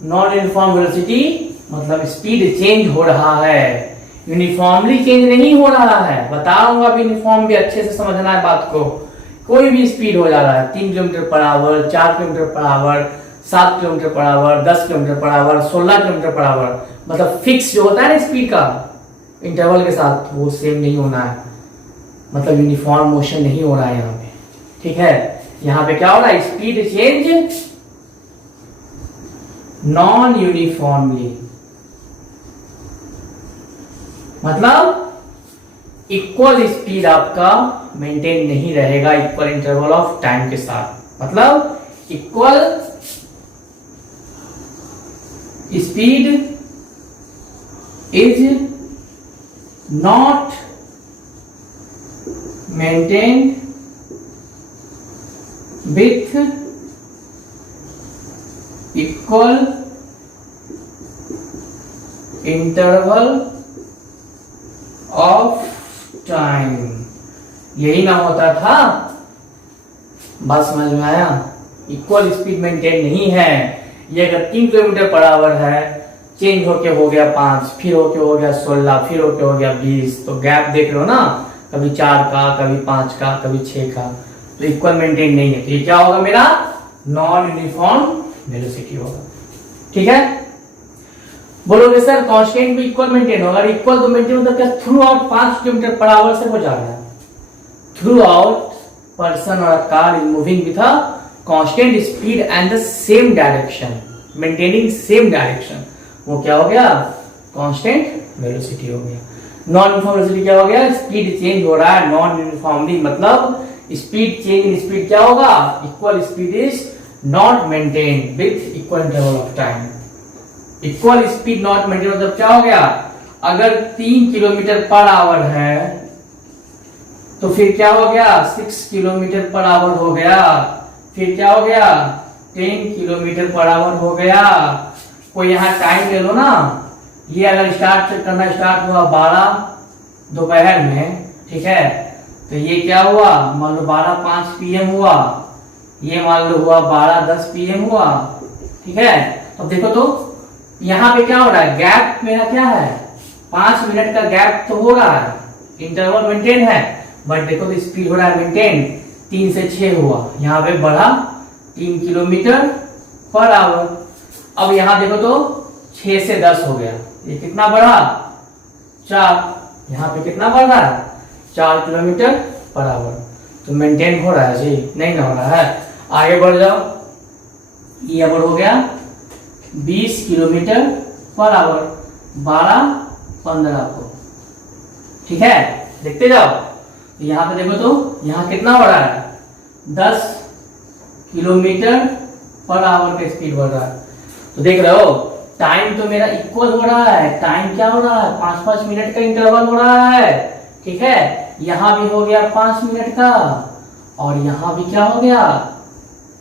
non uniform velocity मतलब स्पीड चेंज हो रहा है, यूनिफॉर्मली चेंज नहीं हो रहा है। बताऊंगा भी, यूनिफॉर्म भी अच्छे से समझना है बात को। कोई भी स्पीड हो जा रहा है, 3 kilometre per our, 4 kilometre per our, 7 kilometre per our, 10 kilometre per our, 16 kilometre per our, मतलब फिक्स जो होता है ना स्पीड का इंटरवल के साथ, वो सेम नहीं होना है, मतलब यूनिफॉर्म मोशन नहीं हो रहा है यहाँ पे, ठीक है। यहाँ पे क्या हो रहा है, स्पीड चेंज नॉन यूनिफॉर्मली, मतलब इक्वल स्पीड आपका मेंटेन नहीं रहेगा इक्वल इंटरवल ऑफ टाइम के साथ, मतलब equal speed is not maintained with equal interval of time. यही ना होता था, बात समझ में आया? इक्वल स्पीड मेंटेन नहीं है। ये अगर 3 किलोमीटर पर आवर है, चेंज होके हो गया 5, फिर होके हो गया 16, फिर होके हो गया 20, तो गैप देख रहे हो ना, कभी 4 का, कभी 5 का, कभी 6 का, तो इक्वल मेंटेन नहीं है। तो ये क्या होगा मेरा? नॉन यूनिफॉर्म वेलोसिटी होगा। ठीक है, बोलोगे सर कांस्टेंट भी इक्वल मेंटेन होगा। इक्वल तो मेंटेन मतलब क्या? Through out 5 kilometre per our से हो जा रहा है। थ्रू आउट पर्सन और car is moving with a constant speed and the same direction, maintaining same direction, वो क्या हो गया? कांस्टेंट वेलोसिटी हो गया। नॉन यूनिफॉर्म वेलोसिटी क्या हो गया? स्पीड चेंज हो रहा है नॉन यूनिफॉर्मली, मतलब स्पीड चेंज इन स्पीड क्या होगा? Equal speed is not maintained with equal interval of time. Equal speed not maintain मतलब क्या हो गया? अगर 3 किलोमीटर पर आवर है तो फिर क्या हो गया? 6 किलोमीटर पर आवर हो गया। फिर क्या हो गया? 10 किलोमीटर पर आवर हो गया। कोई यहाँ टाइम ले लो ना, ये अगर स्टार्ट करना स्टार्ट हुआ 12 दोपहर में, ठीक है, तो ये क्या हुआ? मान लो 12:05 PM हुआ, ये मान लो हुआ 12:10 PM हुआ। ठीक है, अब देखो तो यहाँ पे क्या हो रहा है? गैप मेरा क्या है? 5 मिनट का गैप तो हो रहा है, इंटरवल मेंटेन है, बट देखो तो स्पीड हो रहा है मेंटेन। 3 से 6 हुआ, यहाँ पे बढ़ा 3 किलोमीटर पर आवर। अब यहाँ देखो तो 6 से 10 हो गया, ये कितना बढ़ा? 4। यहाँ पे कितना बढ़ रहा है? 4 किलोमीटर पर आवर। तो मेंटेन हो रहा है जी? नहीं ना हो रहा है। आगे बढ़ जाओ, ये अब हो गया 20 किलोमीटर पर आवर, 12:15 को। ठीक है, देखते जाओ, तो यहाँ पे देखो तो यहाँ कितना बढ़ रहा है? 10 किलोमीटर पर आवर का स्पीड बढ़ रहा है। तो देख रहे हो, टाइम तो मेरा इक्वल हो रहा है। टाइम क्या हो रहा है? 5-5 मिनट का इंटरवल हो रहा है। ठीक है, यहाँ भी हो गया 5 मिनट का, और यहाँ भी क्या हो गया?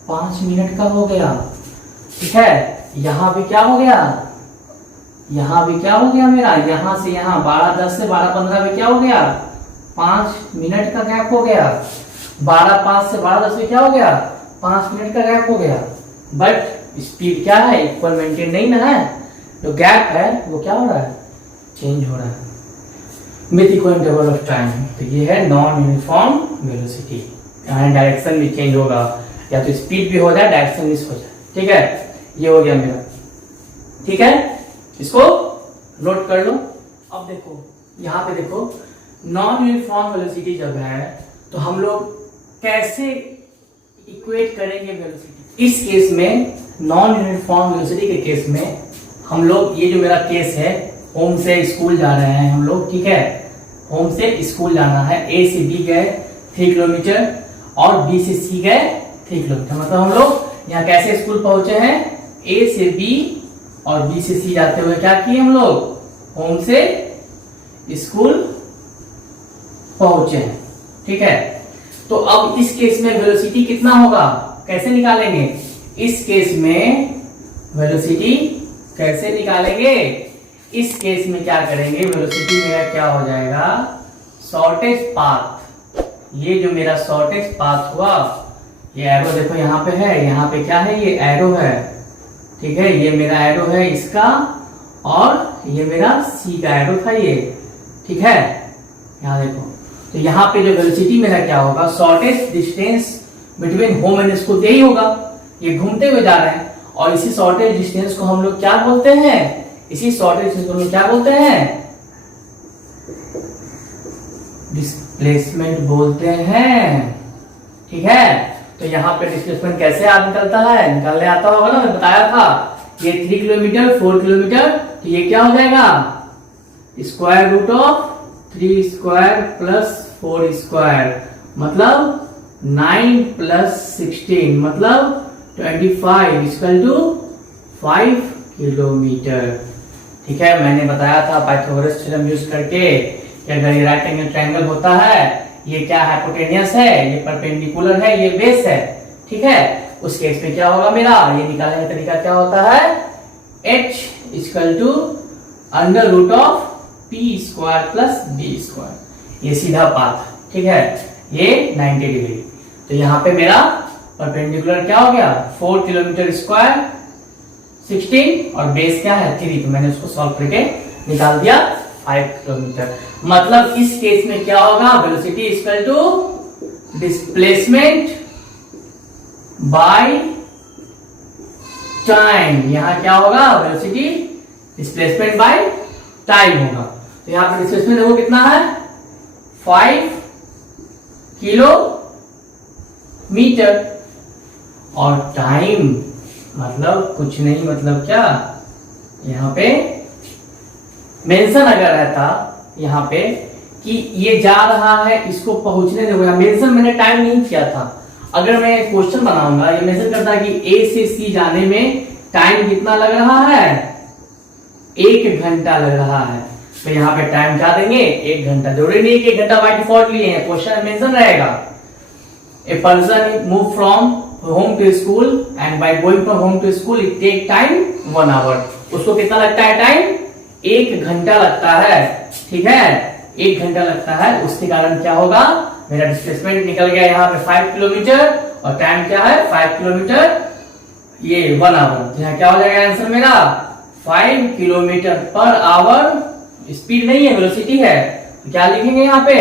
5 मिनट का हो गया। ठीक है, यहाँ भी क्या हो गया? यहाँ भी क्या हो गया मेरा? यहाँ से यहाँ 12:10 से 12:15 में क्या हो गया? 5 मिनट का गैप हो गया। 12:05 से 12:10 में क्या हो गया? 5 मिनट का गैप हो गया। बट स्पीड क्या है? इक्वल मेंटेन नहीं ना है। जो गैप है वो क्या हो रहा है? चेंज हो रहा है with equal interval of time. तो ये है नॉन यूनिफॉर्म वेलोसिटी। डायरेक्शन भी चेंज होगा, या तो स्पीड भी हो जाए, डायरेक्शन मिस हो जाए। ठीक है, ये हो गया मेरा। ठीक है, इसको नोट कर लो। अब देखो यहाँ पे देखो, नॉन यूनिफॉर्म वेलोसिटी जब है तो हम लोग कैसे इक्वेट करेंगे वेलोसिटी? इस केस में नॉन यूनिफॉर्म वेलोसिटी के केस में हम लोग, ये जो मेरा केस है, होम से स्कूल जा रहे हैं हम लोग। ठीक है, होम से स्कूल जाना है, ए से बी गए 3 किलोमीटर और बी से सी गए 3 किलोमीटर। मतलब हम लोग यहाँ कैसे स्कूल पहुंचे हैं? ए से बी और बी से सी जाते हुए क्या किए हम लोग? होम से स्कूल पहुंचे हैं। ठीक है, तो अब इस केस में वेलोसिटी कितना होगा? कैसे निकालेंगे? इस केस में वेलोसिटी कैसे निकालेंगे? इस केस में क्या करेंगे? वेलोसिटी मेरा क्या हो जाएगा? Shortest path. ये जो मेरा शॉर्टेस्ट पाथ हुआ, ये एरो देखो यहाँ पे है, यहाँ पे क्या है? ये एरो है। ठीक है, ये मेरा एरो है इसका, और ये मेरा सी का एरो था ये। ठीक है, यहाँ देखो, तो यहाँ पे जो वेलोसिटी मेरा क्या होगा? Shortest distance between home and school, यही होगा। ये घूमते हुए जा रहे हैं, और इसी शॉर्टेज डिस्टेंस को हम लोग क्या बोलते हैं? इसी शॉर्टेज डिस्टेंस को हम लोग क्या बोलते हैं? डिस्प्लेसमेंट बोलते हैं। ठीक है, तो यहाँ पे डिस्प्लेसमेंट कैसे निकलता है? निकालने आता होगा ना, मैं बताया था। ये 3 किलोमीटर 4 किलोमीटर, तो ये क्या हो जाएगा? Square root of 3 square plus 4 square, मतलब 9 प्लस 16, मतलब 25 इक्वल टू 5 किलोमीटर। ठीक है, मैंने बताया था पाइथागोरस थ्योरम यूज करके कि अगर ये राइट एंगल ट्रायंगल होता है, ये क्या हाइपोटेनियस है, ये परपेंडिकुलर है, ये बेस है, ठीक है। उस केस में क्या होगा मेरा, ये निकालने का तरीका क्या होता है, h equal to under root of P square plus B square, ये सीधा पाथ, ठीक है, ये 90 डिग्री। तो यहाँ पे मेरा परपेंडिकुलर क्या हो गया, 4 किलोमीटर स्क्वायर 16 और बेस क्या है 3, तो मैंने उसको सॉल्व करके निकाल दिया 5 किलोमीटर। मतलब इस केस में क्या होगा, velocity equal to displacement by time. यहां क्या होगा, वेलोसिटी डिस्प्लेसमेंट बाय टाइम होगा। तो यहां पर डिस्प्लेसमेंट देखो कितना है, 5 किलोमीटर, और टाइम मतलब कुछ नहीं, मतलब क्या, यहां पे मेंशन अगर रहता यहाँ पे कि ये जा रहा है, इसको पहुंचने दो, मेंशन मैंने टाइम नहीं किया था। अगर मैं क्वेश्चन बनाऊंगा, ये मेंशन करता है कि ए से सी जाने में टाइम कितना लग रहा है, 1 घंटा लग रहा है, तो यहाँ पे टाइम क्या देंगे, 1 घंटा। जरूरी नहीं कि 1 घंटा बाय डिफॉल्ट लिए हैं, क्वेश्चन मेंशन रहेगा, a person move from home to school and by going from home to school it take time 1 hour. उसको कितना लगता है टाइम, 1 घंटा लगता है, ठीक है, 1 घंटा लगता है। उसके कारण क्या होगा, मेरा डिस्प्लेसमेंट निकल गया यहाँ पे 5 किलोमीटर, और टाइम क्या है 5 किलोमीटर, ये 1 आवर। यहाँ क्या हो जाएगा आंसर मेरा, 5 किलोमीटर पर आवर। स्पीड नहीं है, वेलोसिटी है, तो क्या लिखेंगे यहाँ पे,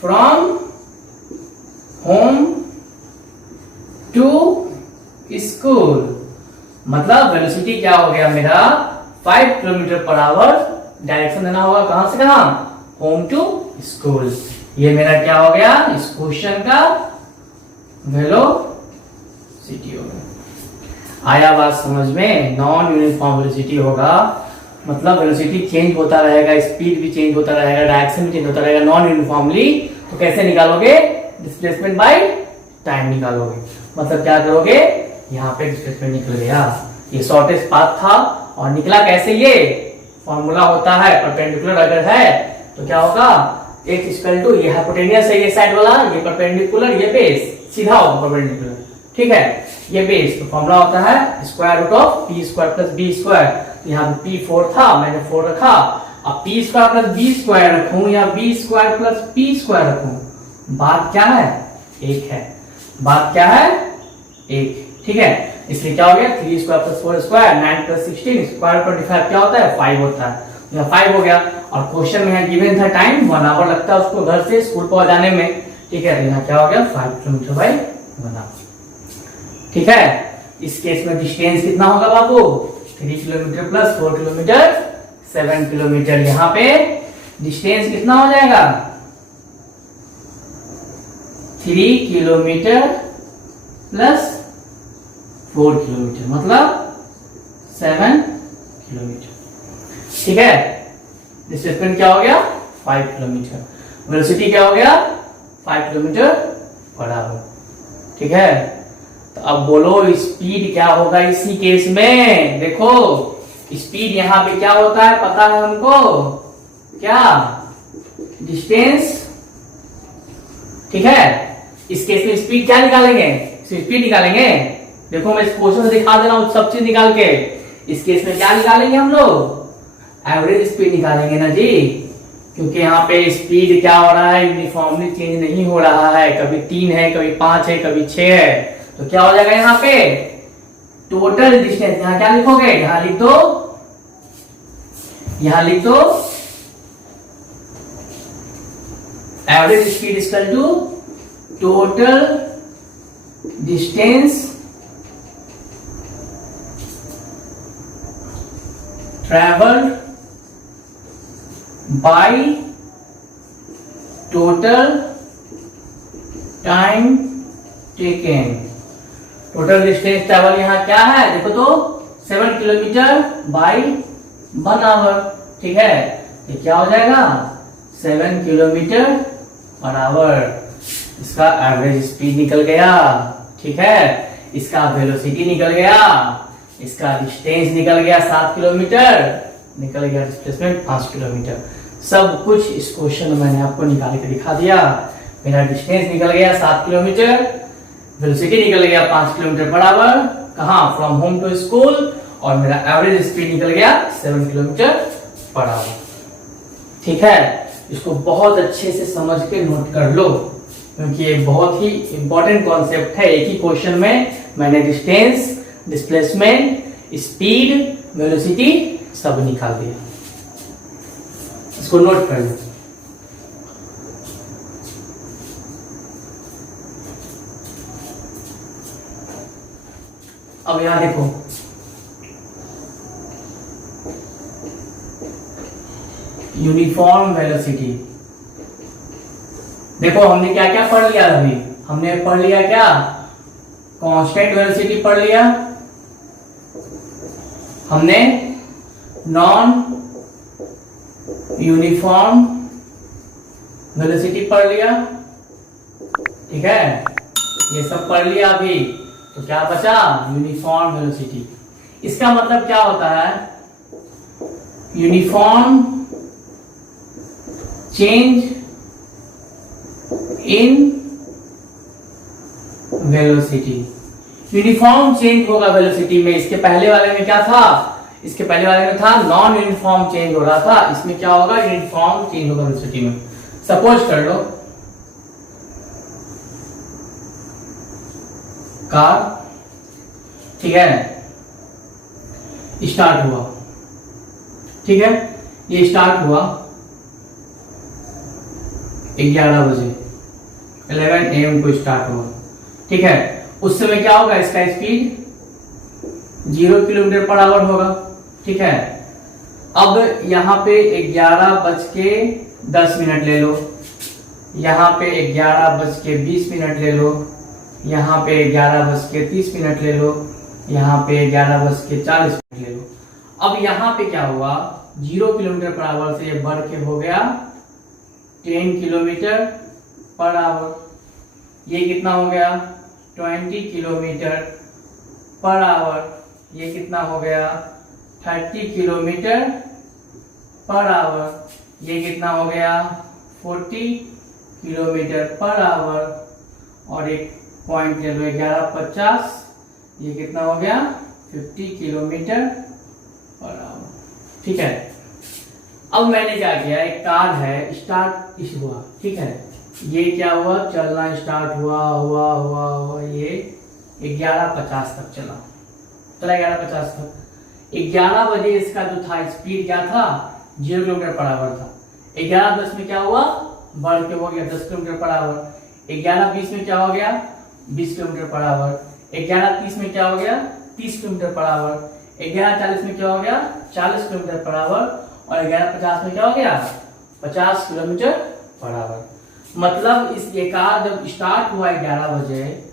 फ्रॉम होम टू स्कूल। मतलब वेलोसिटी क्या हो गया मेरा, 5 किलोमीटर पर आवर। डायरेक्शन देना होगा कहां से कहां, होम टू स्कूल। ये मेरा क्या हो गया, इस क्वेश्चन का वेलोसिटी हो गया। आया बात समझ में, नॉन यूनिफॉर्म वेलोसिटी होगा, मतलब वेलोसिटी चेंज होता रहेगा, स्पीड भी चेंज होता रहेगा, डायरेक्शन भी चेंज होता रहेगा नॉन यूनिफॉर्मली। तो कैसे निकालोगे, डिस्प्लेसमेंट बाय टाइम निकालोगे। मतलब क्या करोगे, यहाँ पे डिस्प्लेसमेंट निकल गया, ये शॉर्टेस्ट पाथ था, और निकला कैसे, ये फॉर्मूला होता है, परपेंडिकुलर अगर है तो क्या होगा, x इक्वल टू, ये हाइपोटेनियस है ये साइड वाला, ये परपेंडिकुलर, ये बेस, सीधा होगा परपेंडिकुलर, ठीक है, ये बेस। तो फॉर्मूला होता है square root of P square plus B square. यहाँ पे पी 4 था, मैंने 4 रखा, अब P square plus B square रखूं या B square plus P square रखूं, बात क्या है, एक है, बात क्या है, एक, ठीक है। इसलिए क्या हो गया, 3 square plus 4 square 9 plus 16 square 25 क्या होता है, 5 होता है, यहाँ 5 हो गया। और क्वेश्चन में गिवन था टाइम 1 आवर लगता है उसको घर से स्कूल पहुंचाने में, ठीक है, यहाँ क्या हो गया 5 किलोमीटर बाय 1 आवर, ठीक है। इस केस में डिस्टेंस कितना होगा बाबू, 3 किलोमीटर प्लस 4 किलोमीटर 7 किलोमीटर। यहाँ पे डिस्टेंस कितना हो जाएगा, 3 किलोमीटर प्लस 4 किलोमीटर, मतलब 7 किलोमीटर, ठीक है। डिस्प्लेसमेंट क्या हो गया, 5 किलोमीटर। वेलोसिटी क्या हो गया, 5 किलोमीटर पर आवर, ठीक है। तो अब बोलो स्पीड क्या होगा इसी केस में। देखो स्पीड यहाँ पे क्या होता है पता है हमको, क्या, डिस्टेंस, ठीक है। इस केस में स्पीड क्या निकालेंगे, स्पीड निकालेंगे। देखो मैं इस क्वेश्चन से दिखा दे रहा हूं सब चीज निकाल के। इस केस में क्या निकालेंगे हम लोग, एवरेज स्पीड निकालेंगे ना जी, क्योंकि यहाँ पे स्पीड क्या हो रहा है, यूनिफॉर्मली चेंज नहीं हो रहा है, कभी 3 है, कभी 5 है, कभी 6 है। तो क्या हो जाएगा यहाँ पे टोटल डिस्टेंस, यहाँ क्या लिखोगे, यहाँ लिख दो, यहाँ लिख दो average speed equal to total distance travelled by total time taken. Total distance travel यहाँ क्या है देखो तो 7 किलोमीटर बाय 1 आवर, ठीक है। ये क्या हो जाएगा 7 किलोमीटर पर आवर। इसका एवरेज स्पीड निकल गया, ठीक है। इसका वेलोसिटी निकल गया, इसका डिस्टेंस निकल गया 7 किलोमीटर, निकल गया डिस्प्लेसमेंट 5 किलोमीटर। सब कुछ इस क्वेश्चन में मैंने आपको निकाल के दिखा दिया। मेरा डिस्टेंस निकल गया 7 किलोमीटर, वेलोसिटी निकल गया 5 किलोमीटर पर आवर, कहाँ, फ्रॉम होम टू स्कूल, और मेरा एवरेज स्पीड निकल गया 7 किलोमीटर पर आवर। ठीक है, इसको बहुत अच्छे से समझ के नोट कर लो, क्योंकि ये बहुत ही इंपॉर्टेंट कॉन्सेप्ट है। एक ही क्वेश्चन में मैंने डिस्टेंस, डिस्प्लेसमेंट, स्पीड, वेलोसिटी सब निकाल दिया। इसको नोट कर लो। अब यहां देखो, यूनिफॉर्म वेलोसिटी। देखो हमने क्या क्या पढ़ लिया अभी, हमने पढ़ लिया क्या, कांस्टेंट वेलोसिटी पढ़ लिया, हमने नॉन यूनिफॉर्म वेलोसिटी पढ़ लिया। ठीक है, ये सब पढ़ लिया अभी। तो क्या बचा, यूनिफॉर्म वेलोसिटी। इसका मतलब क्या होता है, uniform change in velocity. Uniform change होगा वेलोसिटी में। इसके पहले वाले में क्या था, इसके पहले वाले में था नॉन यूनिफॉर्म चेंज हो रहा था, इसमें क्या होगा, यूनिफॉर्म चेंज होगा वेलोसिटी में। सपोज कर लो कार, ठीक है, स्टार्ट हुआ, ठीक है, ये स्टार्ट हुआ 11 बजे, 11 AM को स्टार्ट हुआ। ठीक है, उस समय क्या होगा, इसका स्पीड 0 किलोमीटर पर आवर होगा। ठीक है, अब यहां पे 11:10 ले लो, यहां पे 11:20 ले लो, यहां पे 11:30 ले लो, यहां पे 11:40 ले लो। अब यहां पे क्या हुआ, 0 किलोमीटर पर आवर से ये बढ़ के हो गया 10 किलोमीटर पर आवर। ये कितना हो गया, 20 किलोमीटर पर आवर। ये कितना हो गया, 30 किलोमीटर पर आवर। ये कितना हो गया, 40 किलोमीटर पर आवर। और एक पॉइंट ले लो 11:50, ये कितना हो गया, 50 किलोमीटर पर आवर। ठीक है, अब मैंने क्या किया, एक कार है, स्टार्ट इस हुआ, ठीक है, ये क्या हुआ, चलना स्टार्ट हुआ हुआ हुआ हुआ, ये 11:50 तक चला 11:50 तक। 11 बजे इसका जो था स्पीड क्या था, 0 किलोमीटर पर आवर था। 11:10 में क्या हुआ, बढ़ के हो गया 10 किलोमीटर पर आवर। 11:20 में क्या हो गया, 20 किलोमीटर पर आवर। 11:30 में क्या हो गया, 30 किलोमीटर पर आवर। 11:40 में क्या हो गया, 40 किलोमीटर पर आवर। और 11:50 में क्या हो गया, 50 किलोमीटर पर आवर। मतलब इस ये कार जब स्टार्ट हुआ 11 बजे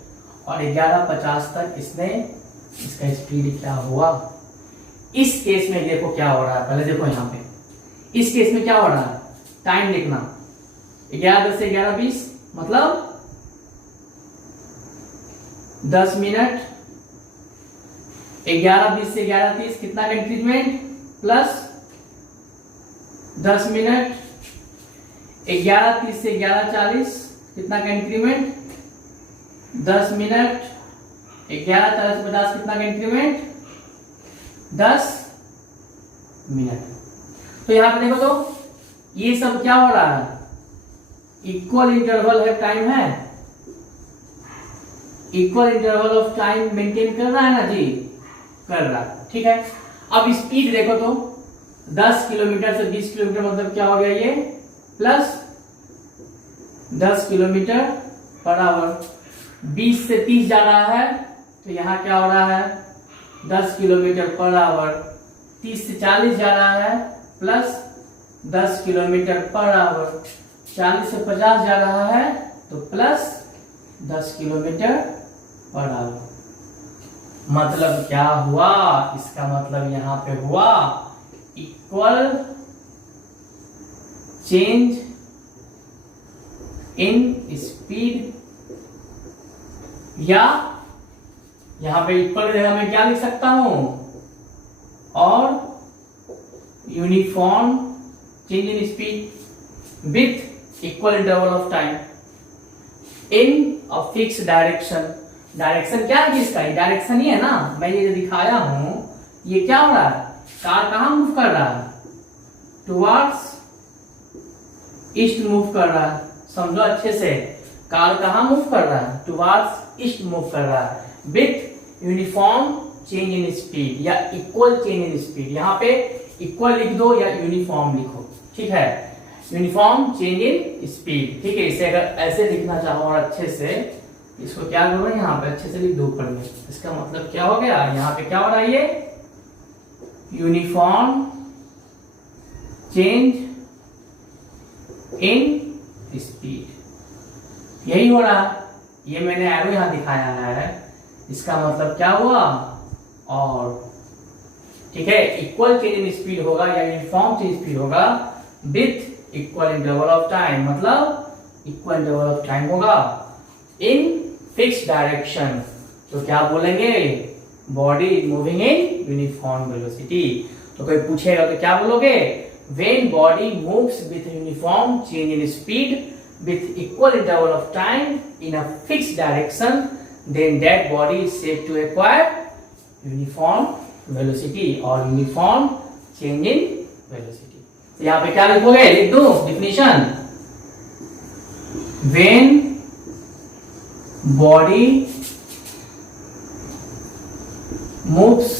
और 11:50 तक इसने इसका स्पीड क्या हुआ। इस केस में देखो क्या हो रहा है, पहले देखो यहाँ पे इस केस में क्या हो रहा है, टाइम देखना, 11:10 से 11:20 मतलब 10 मिनट। 11:20 से 11:30 कितना का इंक्रीजमेंट, प्लस 10 मिनट। 11:30 से 11:40 कितना का इंक्रीमेंट, 10 मिनट। 11:40 से 50 कितना का इंक्रीमेंट, 10 मिनट। तो यहां पे देखो तो ये सब क्या हो रहा है, इक्वल इंटरवल है, टाइम है, equal interval of time maintain कर रहा है ना जी, कर रहा है। ठीक है, अब स्पीड देखो तो 10 किलोमीटर से 20 किलोमीटर मतलब क्या हो गया, ये प्लस 10 किलोमीटर पर आवर। 20 से 30 जा रहा है तो यहाँ क्या हो रहा है, 10 किलोमीटर पर आवर। 30 से 40 जा रहा है प्लस 10 किलोमीटर पर आवर। 40 से 50 जा रहा है तो प्लस 10 किलोमीटर पर आवर। मतलब क्या हुआ, इसका मतलब यहाँ पे हुआ इक्वल चेंज इन स्पीड, या यहां पे इक्वल जगह में क्या लिख सकता हूं, और uniform change in speed with equal interval of time in a fix direction. Direction क्या है इसका, डायरेक्शन ही है ना, मैं ये जो दिखाया हूं ये क्या हो रहा है, कार कहाँ मूव कर रहा है, टुवर्ड्स ईस्ट मूव कर रहा है। समझो अच्छे से, कार कहाँ मूव कर रहा है, टुवर्ड्स ईस्ट मूव कर रहा है with uniform change in speed या इक्वल चेंज इन स्पीड। यहाँ पे इक्वल लिख दो या यूनिफॉर्म लिखो, ठीक है, यूनिफॉर्म चेंज इन स्पीड, ठीक है। इसे अगर ऐसे लिखना चाहो और अच्छे से इसको क्या करो, यहाँ पे अच्छे से लिख दो ऊपर में, इसका मतलब क्या हो गया, यहाँ पे क्या हो रहा है, ये यूनिफॉर्म चेंज इन स्पीड, यही हो रहा है। ये मैंने एरो यहां दिखाया है, इसका मतलब क्या हुआ, और ठीक है, इक्वल चेंज इन स्पीड होगा या यूनिफॉर्म चेंज स्पीड होगा with equal interval of time, मतलब इक्वल इंटरवल ऑफ टाइम होगा इन फिक्स डायरेक्शन। तो क्या बोलेंगे, body moving in uniform velocity. तो कोई पूछेगा तो क्या बोलोगे, when body moves with uniform change in speed with equal interval of time in a fixed direction, then that body is said to acquire uniform velocity or uniform change in velocity. तो यहाँ पे क्या लिखोगे, लिख दो definition, when body moves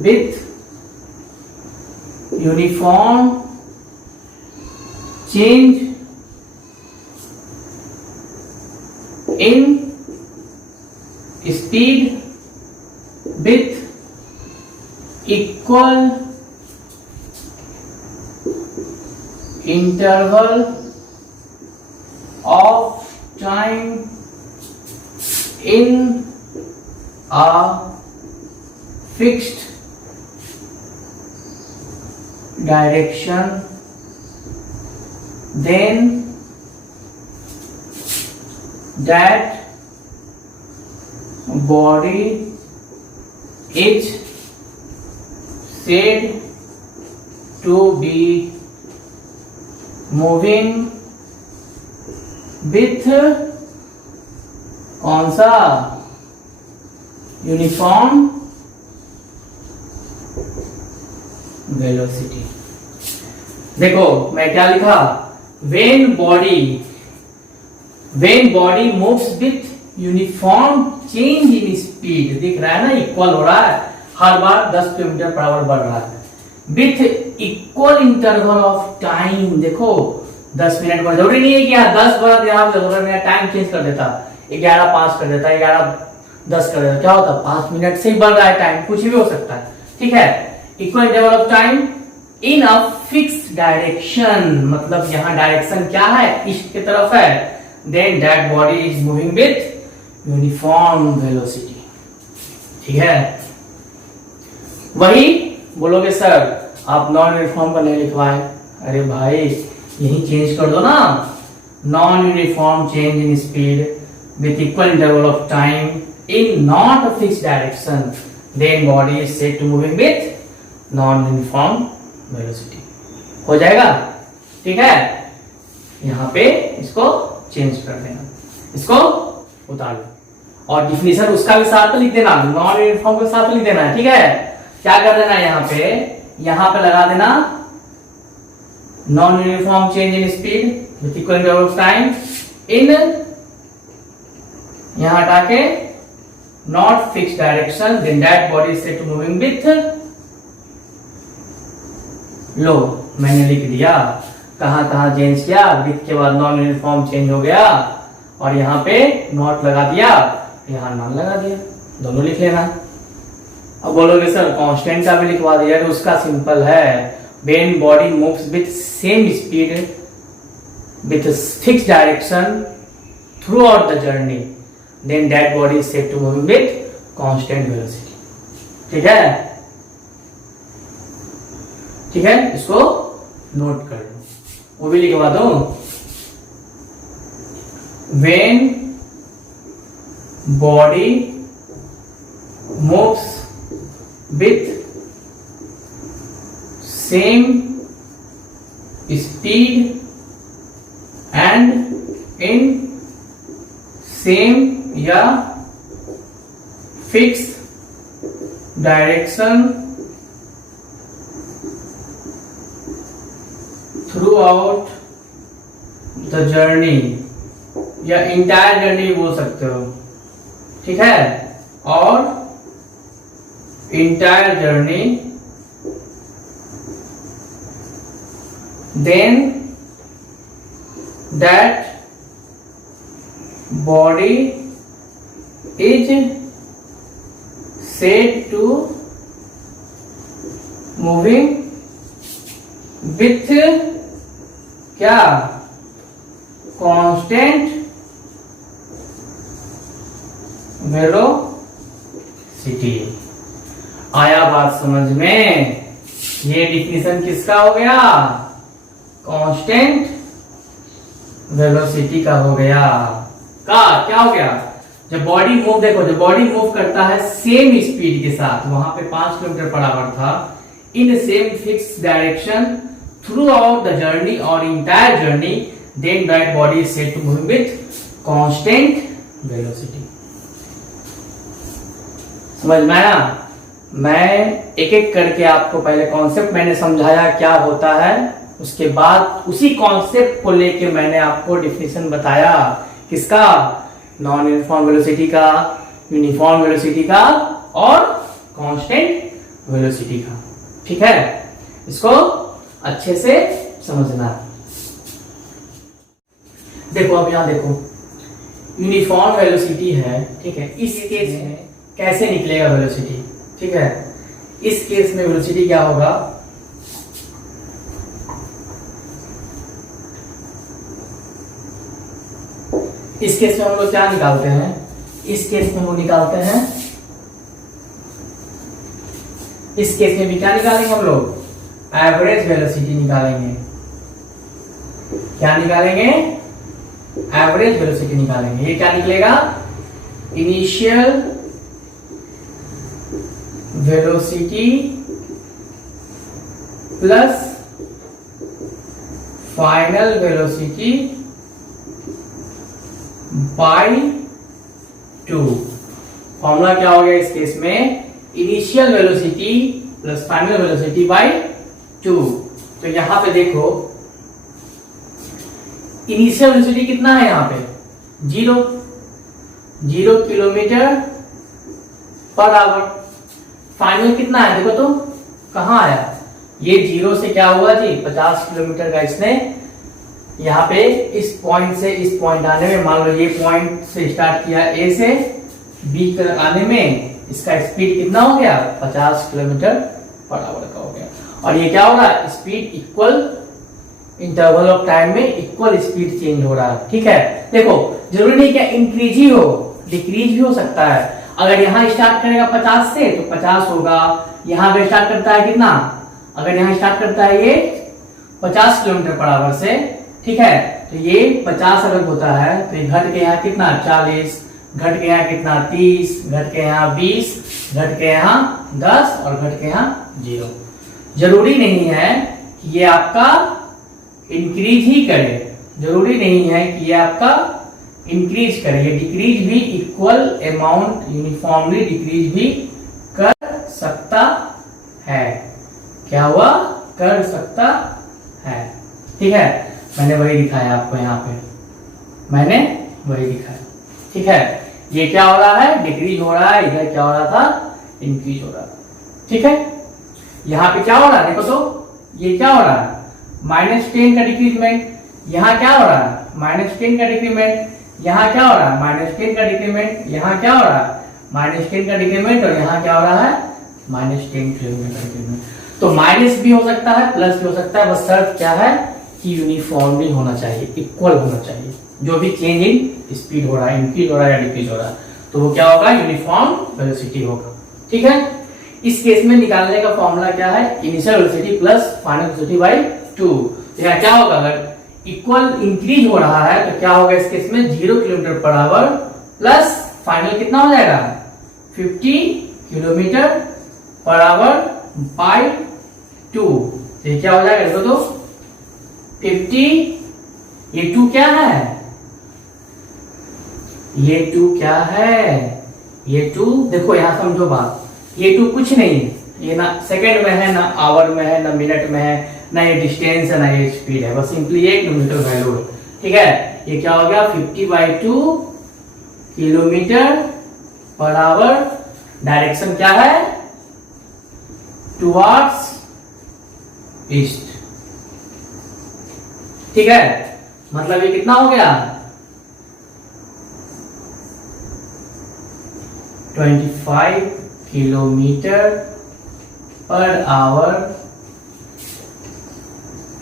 with uniform change in speed with equal interval of time in a fixed direction, then that body is said to be moving with कौन सा, यूनिफॉर्म वेलोसिटी। देखो मैं क्या लिखा, when body moves with uniform change in speed, दिख रहा है ना, इक्वल हो रहा है, हर बार 10 किलोमीटर पर आवर बढ़ रहा है, with equal interval of time. देखो 10 मिनट पर, जरूरी नहीं है कि यहाँ 10 बार यहाँ मेरा टाइम चेंज कर देता, 11:05 कर देता, 11:10 कर देता, क्या होता, 5 मिनट से ही बढ़ रहा है टाइम, कुछ भी हो सकता है, ठीक है। Equal interval of time in a fix direction, मतलब यहाँ डायरेक्शन क्या है, ईस्ट की तरफ है, then that body is moving with uniform velocity, ठीक है। वही बोलोगे सर आप नॉन यूनिफॉर्म का नहीं लिखवाए, अरे भाई यही चेंज कर दो ना, non uniform change in speed with equal interval of time in not a fixed direction, then body is said to moving with non uniform velocity, हो जाएगा, ठीक है। यहाँ पे इसको चेंज कर देना, इसको उतार लो, और डिफिनीशन उसका भी साथ में लिख देना, नॉन यूनिफॉर्म के साथ में लिख देना है, ठीक है। क्या कर देना, यहाँ पे लगा देना non uniform change in speed with equal interval of time in, यहां हटा के not fixed direction, then that body is said to moving with, लो मैंने लिख दिया, कहां चेंज किया, विथ के बाद नॉन यूनिफॉर्म चेंज हो गया, और यहाँ पे नॉट लगा दिया, यहाँ नॉन लगा दिया, दोनों लिख लेना। अब बोलोगे सर कांस्टेंट का भी लिखवा दिया, तो उसका सिंपल है, when body moves with same speed with a fixed direction throughout the journey, then that body is said to move with constant velocity, ठीक है, ठीक है, इसको नोट कर लो, वो भी लिखवा दो, when body moves with same speed and in same या fix direction throughout the journey, या इंटायर जर्नी बोल सकते हो, ठीक है, और entire journey, then that body is set to moving with क्या, कांस्टेंट वेलोसिटी। आया बात समझ में? ये डिफिनीशन किसका हो गया? कांस्टेंट वेलोसिटी का हो गया। क्या हो गया? जब बॉडी मूव, देखो जब बॉडी मूव करता है सेम स्पीड के साथ, वहां पे 5 किलोमीटर पर आवर था, in same fix direction throughout the journey और entire journey, then that body is set to move with constant velocity. समझ में आया? मैं एक एक करके आपको पहले कॉन्सेप्ट मैंने समझाया क्या होता है, उसके बाद उसी कॉन्सेप्ट को लेके मैंने आपको डिफिनीशन बताया। किसका? नॉन यूनिफॉर्म वेलोसिटी का, यूनिफॉर्म वेलोसिटी का और कांस्टेंट वेलोसिटी का। ठीक है, इसको अच्छे से समझना। देखो अब यहां देखो, यूनिफॉर्म वेलोसिटी है, ठीक है। इस केस में कैसे निकलेगा वेलोसिटी? ठीक है, इस केस में वेलोसिटी क्या होगा? इस केस में हम लोग क्या निकालते हैं? इस केस में हम लोग निकालते हैं, इस केस में भी क्या निकालेंगे हम लोग? एवरेज वेलोसिटी निकालेंगे। क्या निकालेंगे? एवरेज वेलोसिटी निकालेंगे। ये क्या निकलेगा? Initial velocity plus final velocity by 2। Formula क्या हो गया इस केस में? Initial velocity plus final velocity by 2। तो यहां पे देखो, इनिशियल वेलोसिटी कितना है यहाँ पे? 0 किलोमीटर पर आवर। फाइनल कितना है देखो तो, कहां आया? ये 0 से क्या हुआ जी? 50 किलोमीटर का इसने यहाँ पे इस पॉइंट से इस पॉइंट आने में, मान लो ये पॉइंट से स्टार्ट किया ए से बी तक आने में, इसका स्पीड कितना हो गया? 50 किलोमीटर पर आवर का हो गया। और ये क्या हो रहा है? Speed equal interval of time में इक्वल स्पीड चेंज हो रहा है। ठीक है, देखो जरूरी नहीं क्या इंक्रीज ही हो, डिक्रीज भी हो सकता है। अगर यहाँ स्टार्ट करेगा 50 से तो 50 होगा। यहाँ अगर स्टार्ट करता है कितना? अगर यहाँ स्टार्ट करता है ये 50 किलोमीटर पर आवर से, ठीक है, तो ये 50 अगर होता है तो ये घट के यहाँ कितना? 40, घट के यहाँ कितना? 30, घट के यहाँ 20, घट के यहाँ 10 और घट के यहाँ 0। जरूरी नहीं है कि ये आपका इंक्रीज ही करे, जरूरी नहीं है कि ये आपका इंक्रीज करे, ये डिक्रीज भी इक्वल अमाउंट यूनिफॉर्मली डिक्रीज भी कर सकता है। क्या हुआ? कर सकता है। ठीक है, मैंने वही दिखाया आपको, यहाँ पे मैंने वही दिखाया। ठीक है, ये क्या हो रहा है? डिक्रीज हो रहा है। इधर क्या हो रहा था? इंक्रीज हो रहा था। ठीक है, यहाँ पे क्या हो रहा है देखो तो, ये क्या हो रहा है? -10 का डिक्रीजमेंट। यहाँ क्या हो रहा है? -10 का डिक्रीमेंट। यहाँ क्या हो रहा है? -10 का डिक्रीमेंट। यहाँ क्या हो रहा है? -10 का डिक्रीमेंट। और यहाँ क्या हो रहा है? -10 किलोमीटर का डिक्रीमेंट। तो माइनस भी हो सकता है, प्लस भी हो सकता है, बस शर्त क्या है कि यूनिफॉर्मली होना चाहिए, इक्वल होना चाहिए। जो भी चेंज इन स्पीड हो रहा है, इंक्रीज हो रहा है या डिक्रीज हो रहा है, तो वो क्या होगा? यूनिफॉर्म वेलोसिटी होगा। ठीक है, इस केस में निकालने का फॉर्मूला क्या है? Initial velocity plus final velocity by 2। यहाँ क्या होगा? अगर इक्वल इंक्रीज हो रहा है तो क्या होगा इस केस में? 0 kilometre per our plus final कितना हो जाएगा? 50 किलोमीटर पर आवर बाई 2। ये क्या हो जाएगा देखो तो, 50, ये 2 क्या है? ये 2 क्या है? ये 2 देखो यहाँ समझो बात, ये 2 कुछ नहीं है, ये ना सेकंड में है, ना आवर में है, ना मिनट में है, ना ये डिस्टेंस है, ना ये स्पीड है, बस सिंपली ये किलोमीटर वैल्यू है। ठीक है, ये क्या हो गया 50/2 किलोमीटर पर आवर। डायरेक्शन क्या है, टुवर्ड्स ईस्ट। ठीक है, मतलब ये कितना हो गया 25 kilometre per our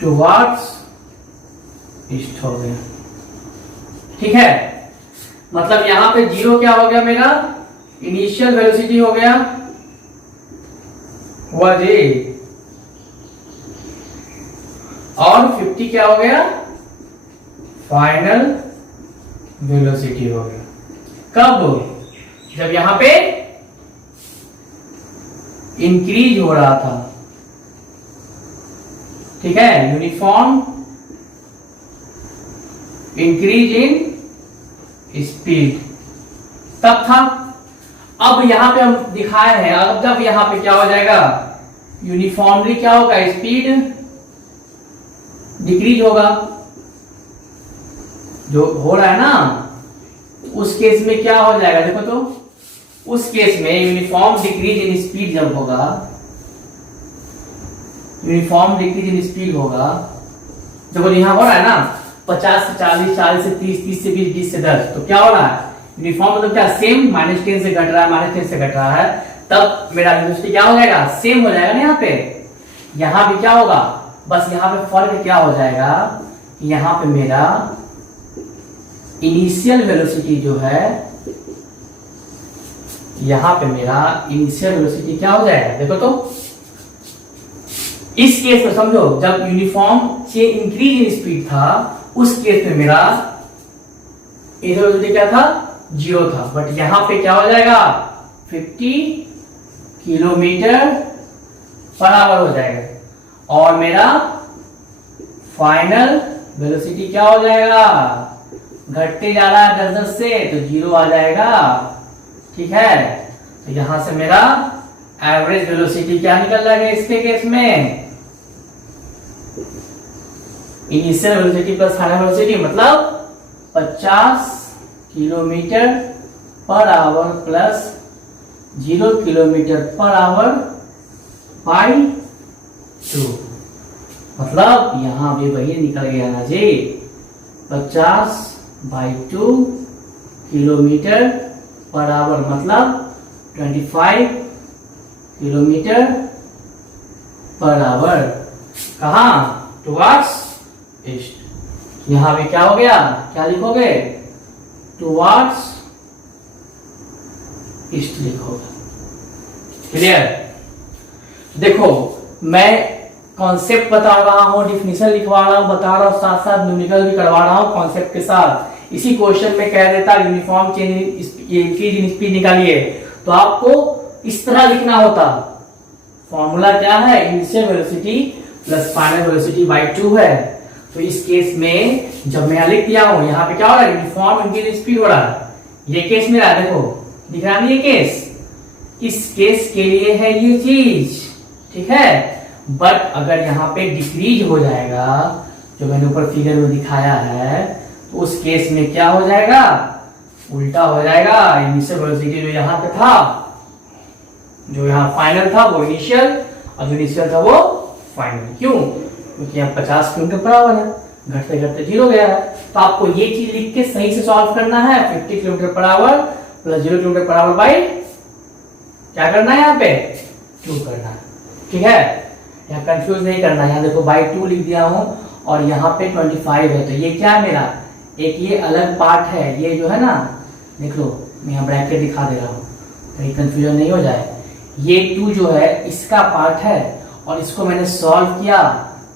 towards east हो गया। ठीक है, मतलब यहां पे 0 क्या हो गया, मेरा इनिशियल वेलोसिटी हो गया हुआ जी, और 50 क्या हो गया फाइनल वेलोसिटी हो गया। कब, जब यहां पे इंक्रीज हो रहा था। ठीक है, यूनिफॉर्म इंक्रीज इन स्पीड तब था। अब यहां पे हम दिखाए हैं, अब जब यहां पे क्या हो जाएगा, यूनिफॉर्मली क्या होगा, स्पीड डिक्रीज होगा, जो हो रहा है ना, उस केस में क्या हो जाएगा, देखो तो उस केस में यूनिफॉर्म डिक्रीज इन स्पीड जब होगा, यूनिफॉर्म डिक्रीज इन स्पीड होगा, देखो यहां हो रहा है ना 50 से 40, 40 से 30, 30 से 20, 20 से 10, तो क्या हो रहा है, यूनिफॉर्म मतलब क्या, सेम -10 से घट रहा है, -10 से घट रहा है, तब मेरा वेलोसिटी क्या हो जाएगा, सेम हो जाएगा ना। यहाँ पे, यहां भी क्या होगा, बस यहां पे फर्क क्या हो जाएगा, यहां पे मेरा इनिशियल वेलोसिटी जो है, यहां पे मेरा इनिशियल वेलोसिटी क्या हो जाएगा, देखो तो इस केस में समझो, जब यूनिफॉर्म से इंक्रीज इन स्पीड था, उस केस में मेरा इनिशियल वेलोसिटी क्या था, 0 था, बट यहां पे क्या हो जाएगा 50 किलोमीटर पर आवर हो जाएगा, और मेरा फाइनल वेलोसिटी क्या हो जाएगा, घटते जा रहा है 10-10 से, तो 0 आ जाएगा। ठीक है, तो यहां से मेरा एवरेज वेलोसिटी क्या निकल जाएगा इसके केस में, initial velocity plus final velocity, मतलब 50 kilometre per our plus 0 kilometre per our by 2, मतलब यहां भी वही निकल गया ना जी, 50/2 किलोमीटर पर आवर, मतलब 25 किलोमीटर पर आवर, कहा टुवर्ड्स ईस्ट। यहां भी क्या हो गया, क्या लिखोगे, टुवर्ड्स ईस्ट लिखोगे। क्लियर, देखो मैं कॉन्सेप्ट बता रहा हूं, डिफिनेशन लिखवा रहा हूं, बता रहा हूं, साथ साथ न्यूमेरिकल भी करवा रहा हूं कॉन्सेप्ट के साथ। इसी क्वेश्चन में कह देता uniform change increase in speed निकालिए, तो आपको इस तरह लिखना होता, फॉर्मूला क्या है, initial velocity plus final velocity by 2 है। तो इस केस में जब मैं लिख दिया हूं, यहाँ पे क्या हो रहा है, यूनिफॉर्म इंक्रीज इन स्पीड हो रहा है, ये केस मेरा देखो दिख रहा नहीं, ये केस, इस केस के लिए है ये चीज। ठीक है, बट अगर यहाँ पे डिक्रीज हो जाएगा, जो मैंने ऊपर फिगर में दिखाया है, तो उस केस में क्या हो जाएगा, उल्टा हो जाएगा, इनिशियल वेलोसिटी जो यहाँ पे था, जो यहाँ फाइनल था वो इनिशियल, और जो इनिशियल था वो फाइनल। क्यों, क्योंकि यहाँ 50 किलोमीटर पर आवर है, घटते घटते 0 गया है, तो आपको ये चीज लिख के सही से सॉल्व करना है, 50 kilometre per our plus 0 kilometre per our by क्या करना है, यहाँ पे 2 करना है। ठीक है, यहाँ कंफ्यूज नहीं करना है, यहाँ देखो बाई 2 लिख दिया हूं, और यहाँ पे 25 है, तो ये क्या है मेरा, एक ये अलग पार्ट है, ये जो है ना, देख लो मैं यहाँ ब्रैकेट दिखा दे रहा हूँ, कहीं कंफ्यूजन नहीं हो जाए, ये 2 जो है इसका पार्ट है, और इसको मैंने सॉल्व किया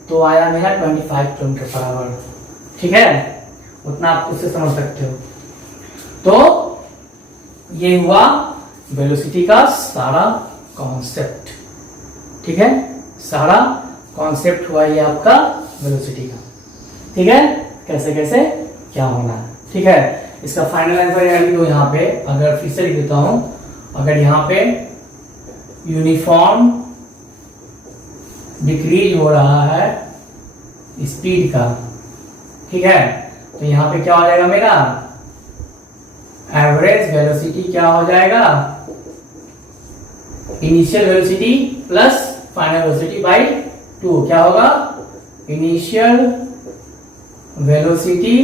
तो आया मेरा 25 किलोमीटर पर आवर। ठीक है, उतना आप उससे समझ सकते हो। तो ये हुआ वेलोसिटी का सारा कॉन्सेप्ट। ठीक है, सारा कॉन्सेप्ट हुआ ये आपका वेलोसिटी का। ठीक है, कैसे कैसे क्या होना है। ठीक है, इसका फाइनल आंसर लिख दो यहाँ पे, अगर फिर से लिख देता हूं, अगर यहाँ पे यूनिफॉर्म डिक्रीज हो रहा है स्पीड का, ठीक है, तो यहाँ पे क्या हो जाएगा मेरा एवरेज वेलोसिटी क्या हो जाएगा, initial velocity plus final velocity bye 2 क्या होगा, initial velocity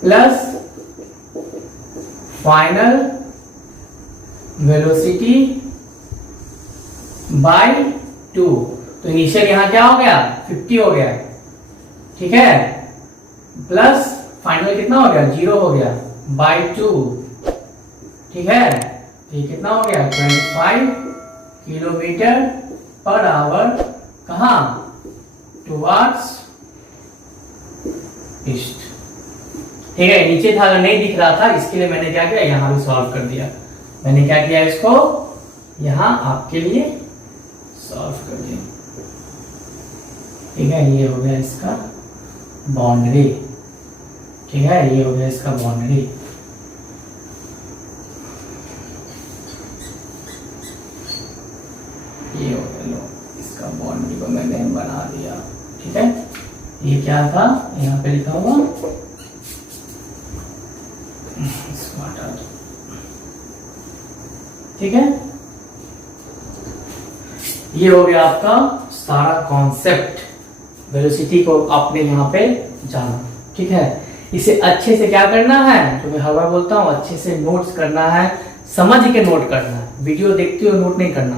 plus final velocity bye 2। तो इनिशियल यहां क्या हो गया 50 हो गया, ठीक है, प्लस फाइनल कितना हो गया 0 हो गया बाय 2, ठीक है, तो ये कितना हो गया 25 किलोमीटर पर आवर कहां टुवर्ड्स ईस्ट, ठीक है। नीचे था, अगर नहीं दिख रहा था इसके लिए मैंने क्या किया यहां भी सॉल्व कर दिया, मैंने क्या किया इसको यहां आपके लिए सॉल्व कर दिया, ठीक है। ये हो गया इसका बाउंड्री, ठीक है, ये हो गया इसका बाउंड्री। ये हो गया, लो इसका बाउंड्री को मैंने बना दिया, ठीक है। ये क्या था यहाँ पे लिखा हुआ, इसको हटा दो, ठीक है। ये हो गया आपका सारा कॉन्सेप्ट, वेलोसिटी को आपने यहाँ पे जाना, ठीक है। इसे अच्छे से क्या करना है, तो मैं हर बार बोलता हूँ अच्छे से नोट्स करना है, समझ के नोट करना है, वीडियो देखते हुए नोट नहीं करना,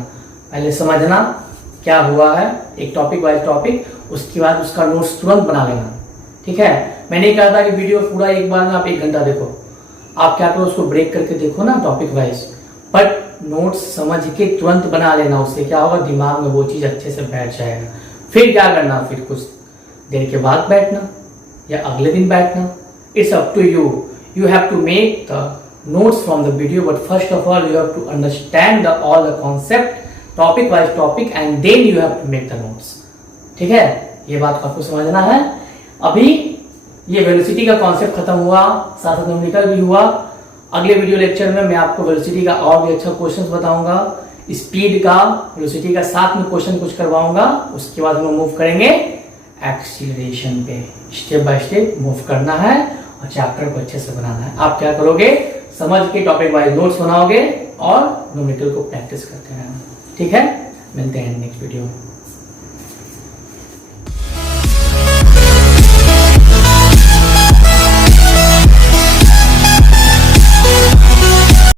पहले समझना क्या हुआ है एक टॉपिक वाइज टॉपिक, उसके बाद उसका नोट्स तुरंत बना लेना, ठीक है। मैं नहीं कहता कि वीडियो पूरा एक बार में आप 1 घंटा देखो, आप क्या करो उसको ब्रेक करके देखो ना टॉपिक वाइज, बट नोट्स समझ के तुरंत बना लेना, उससे क्या होगा दिमाग में वो चीज अच्छे से बैठ जाएगा। फिर क्या करना, फिर कुछ देर के बाद बैठना या अगले दिन बैठना, it's up to you, you have to make the notes from the video, but first of all you have to understand all the concept topic wise topic and then you have to make the notes, ठीक है। ये बात आपको समझना है। अभी ये वेलोसिटी का कॉन्सेप्ट खत्म हुआ, साथ साथ न्यूमेरिकल भी हुआ। अगले वीडियो लेक्चर में मैं आपको वेलोसिटी का और भी अच्छा क्वेश्चन बताऊंगा, स्पीड का वेलोसिटी का साथ में क्वेश्चन कुछ करवाऊंगा, उसके बाद हम मूव करेंगे एक्सीलरेशन पे, स्टेप बाय स्टेप मूव करना है और चैप्टर को अच्छे से बनाना है। आप क्या करोगे, समझ के टॉपिक वाइज नोट्स बनाओगे और न्यूमेरिकल को प्रैक्टिस करते रहना, ठीक है। मिलते हैं नेक्स्ट वीडियो में।